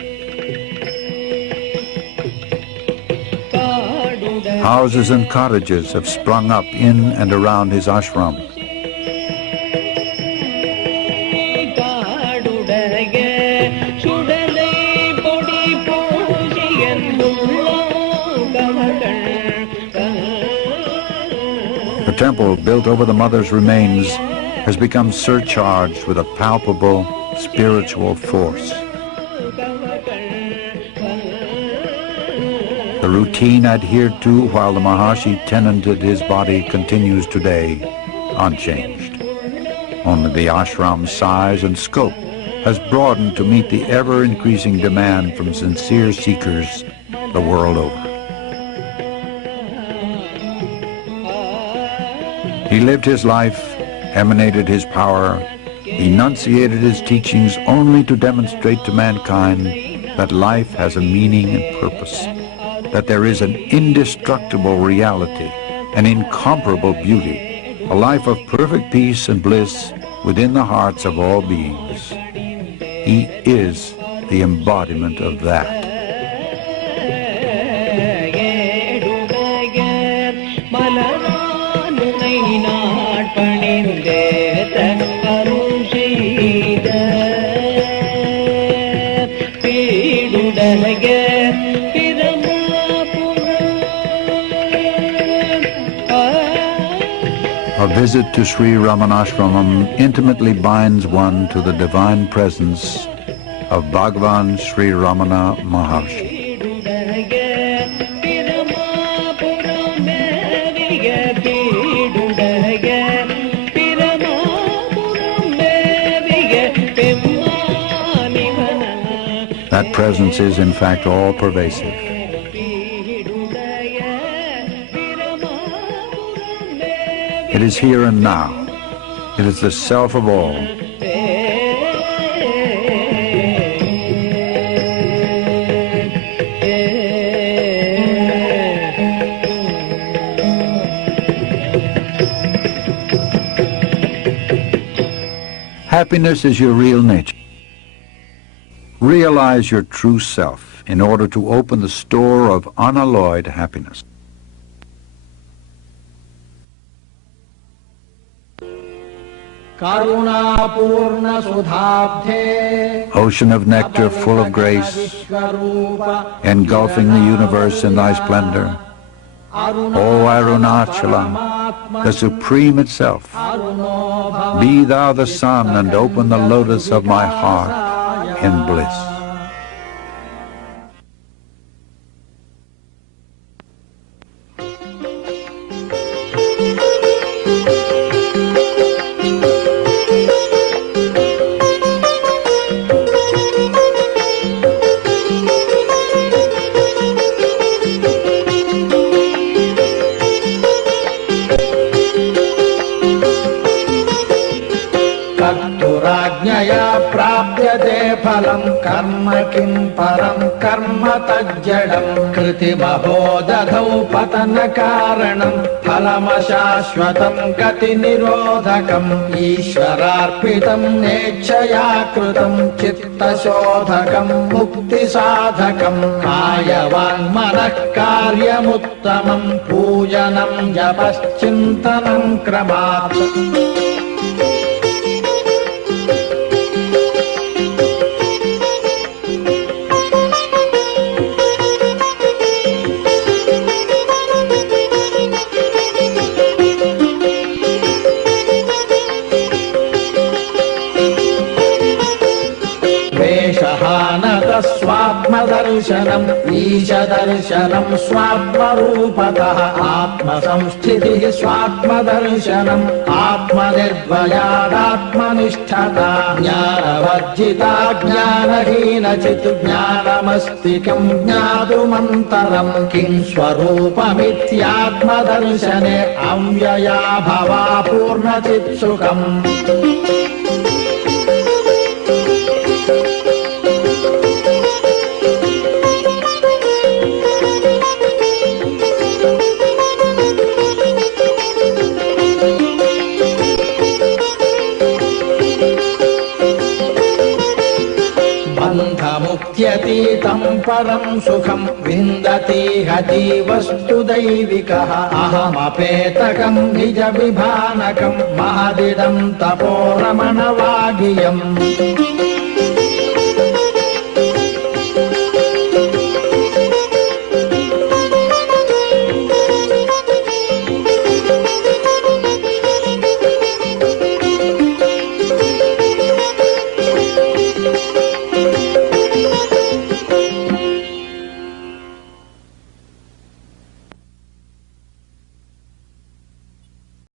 Houses and cottages have sprung up in and around his ashram. The temple built over the mother's remains has become surcharged with a palpable spiritual force. The routine adhered to while the Maharshi tenanted his body continues today, unchanged. Only the ashram's size and scope has broadened to meet the ever-increasing demand from sincere seekers the world over. He lived his life, emanated his power, enunciated his teachings only to demonstrate to mankind that life has a meaning and purpose, that there is an indestructible reality, an incomparable beauty, a life of perfect peace and bliss within the hearts of all beings. He is the embodiment of that. A visit to Sri Ramanashramam intimately binds one to the divine presence of Bhagavan Sri Ramana Maharshi. That presence is in fact all-pervasive. It is here and now. It is the self of all. Happiness is your real nature. Realize your true self in order to open the store of unalloyed happiness. Ocean of nectar full of grace, engulfing the universe in thy splendor, O Arunachala, the Supreme itself, be thou the sun and open the lotus of my heart in bliss. कृतिमहोदधौ पतनकारणं फलमशाश्वतं गतिनिरोधकम् ईश्वरार्पितं नेच्छया कृतं चित्तशोधकं मुक्तिसाधकं कायवाङ्मनः कार्यमुत्तमं पूजनं जपश्चिन्तनं क्रमात् स्वात्मदर्शनम् ईशदर्शनम् स्वात्मरूपतः आत्मसंस्थितिः स्वात्मदर्शनम् आत्मनिर्भयादात्मनिष्ठता ज्ञानवर्जिता ज्ञानहीनचित् ज्ञानमस्ति किम् ज्ञातुमन्तरम् किम् स्वरूपमित्यात्मदर्शने अव्यया भवा पूर्णचित्सुखम् बन्धमुक्त्यतीतं परं सुखं विन्दति हजीवस्तु दैविकः अहमपेतकं निजविभानकं महदिदं तपोरमणवागियम्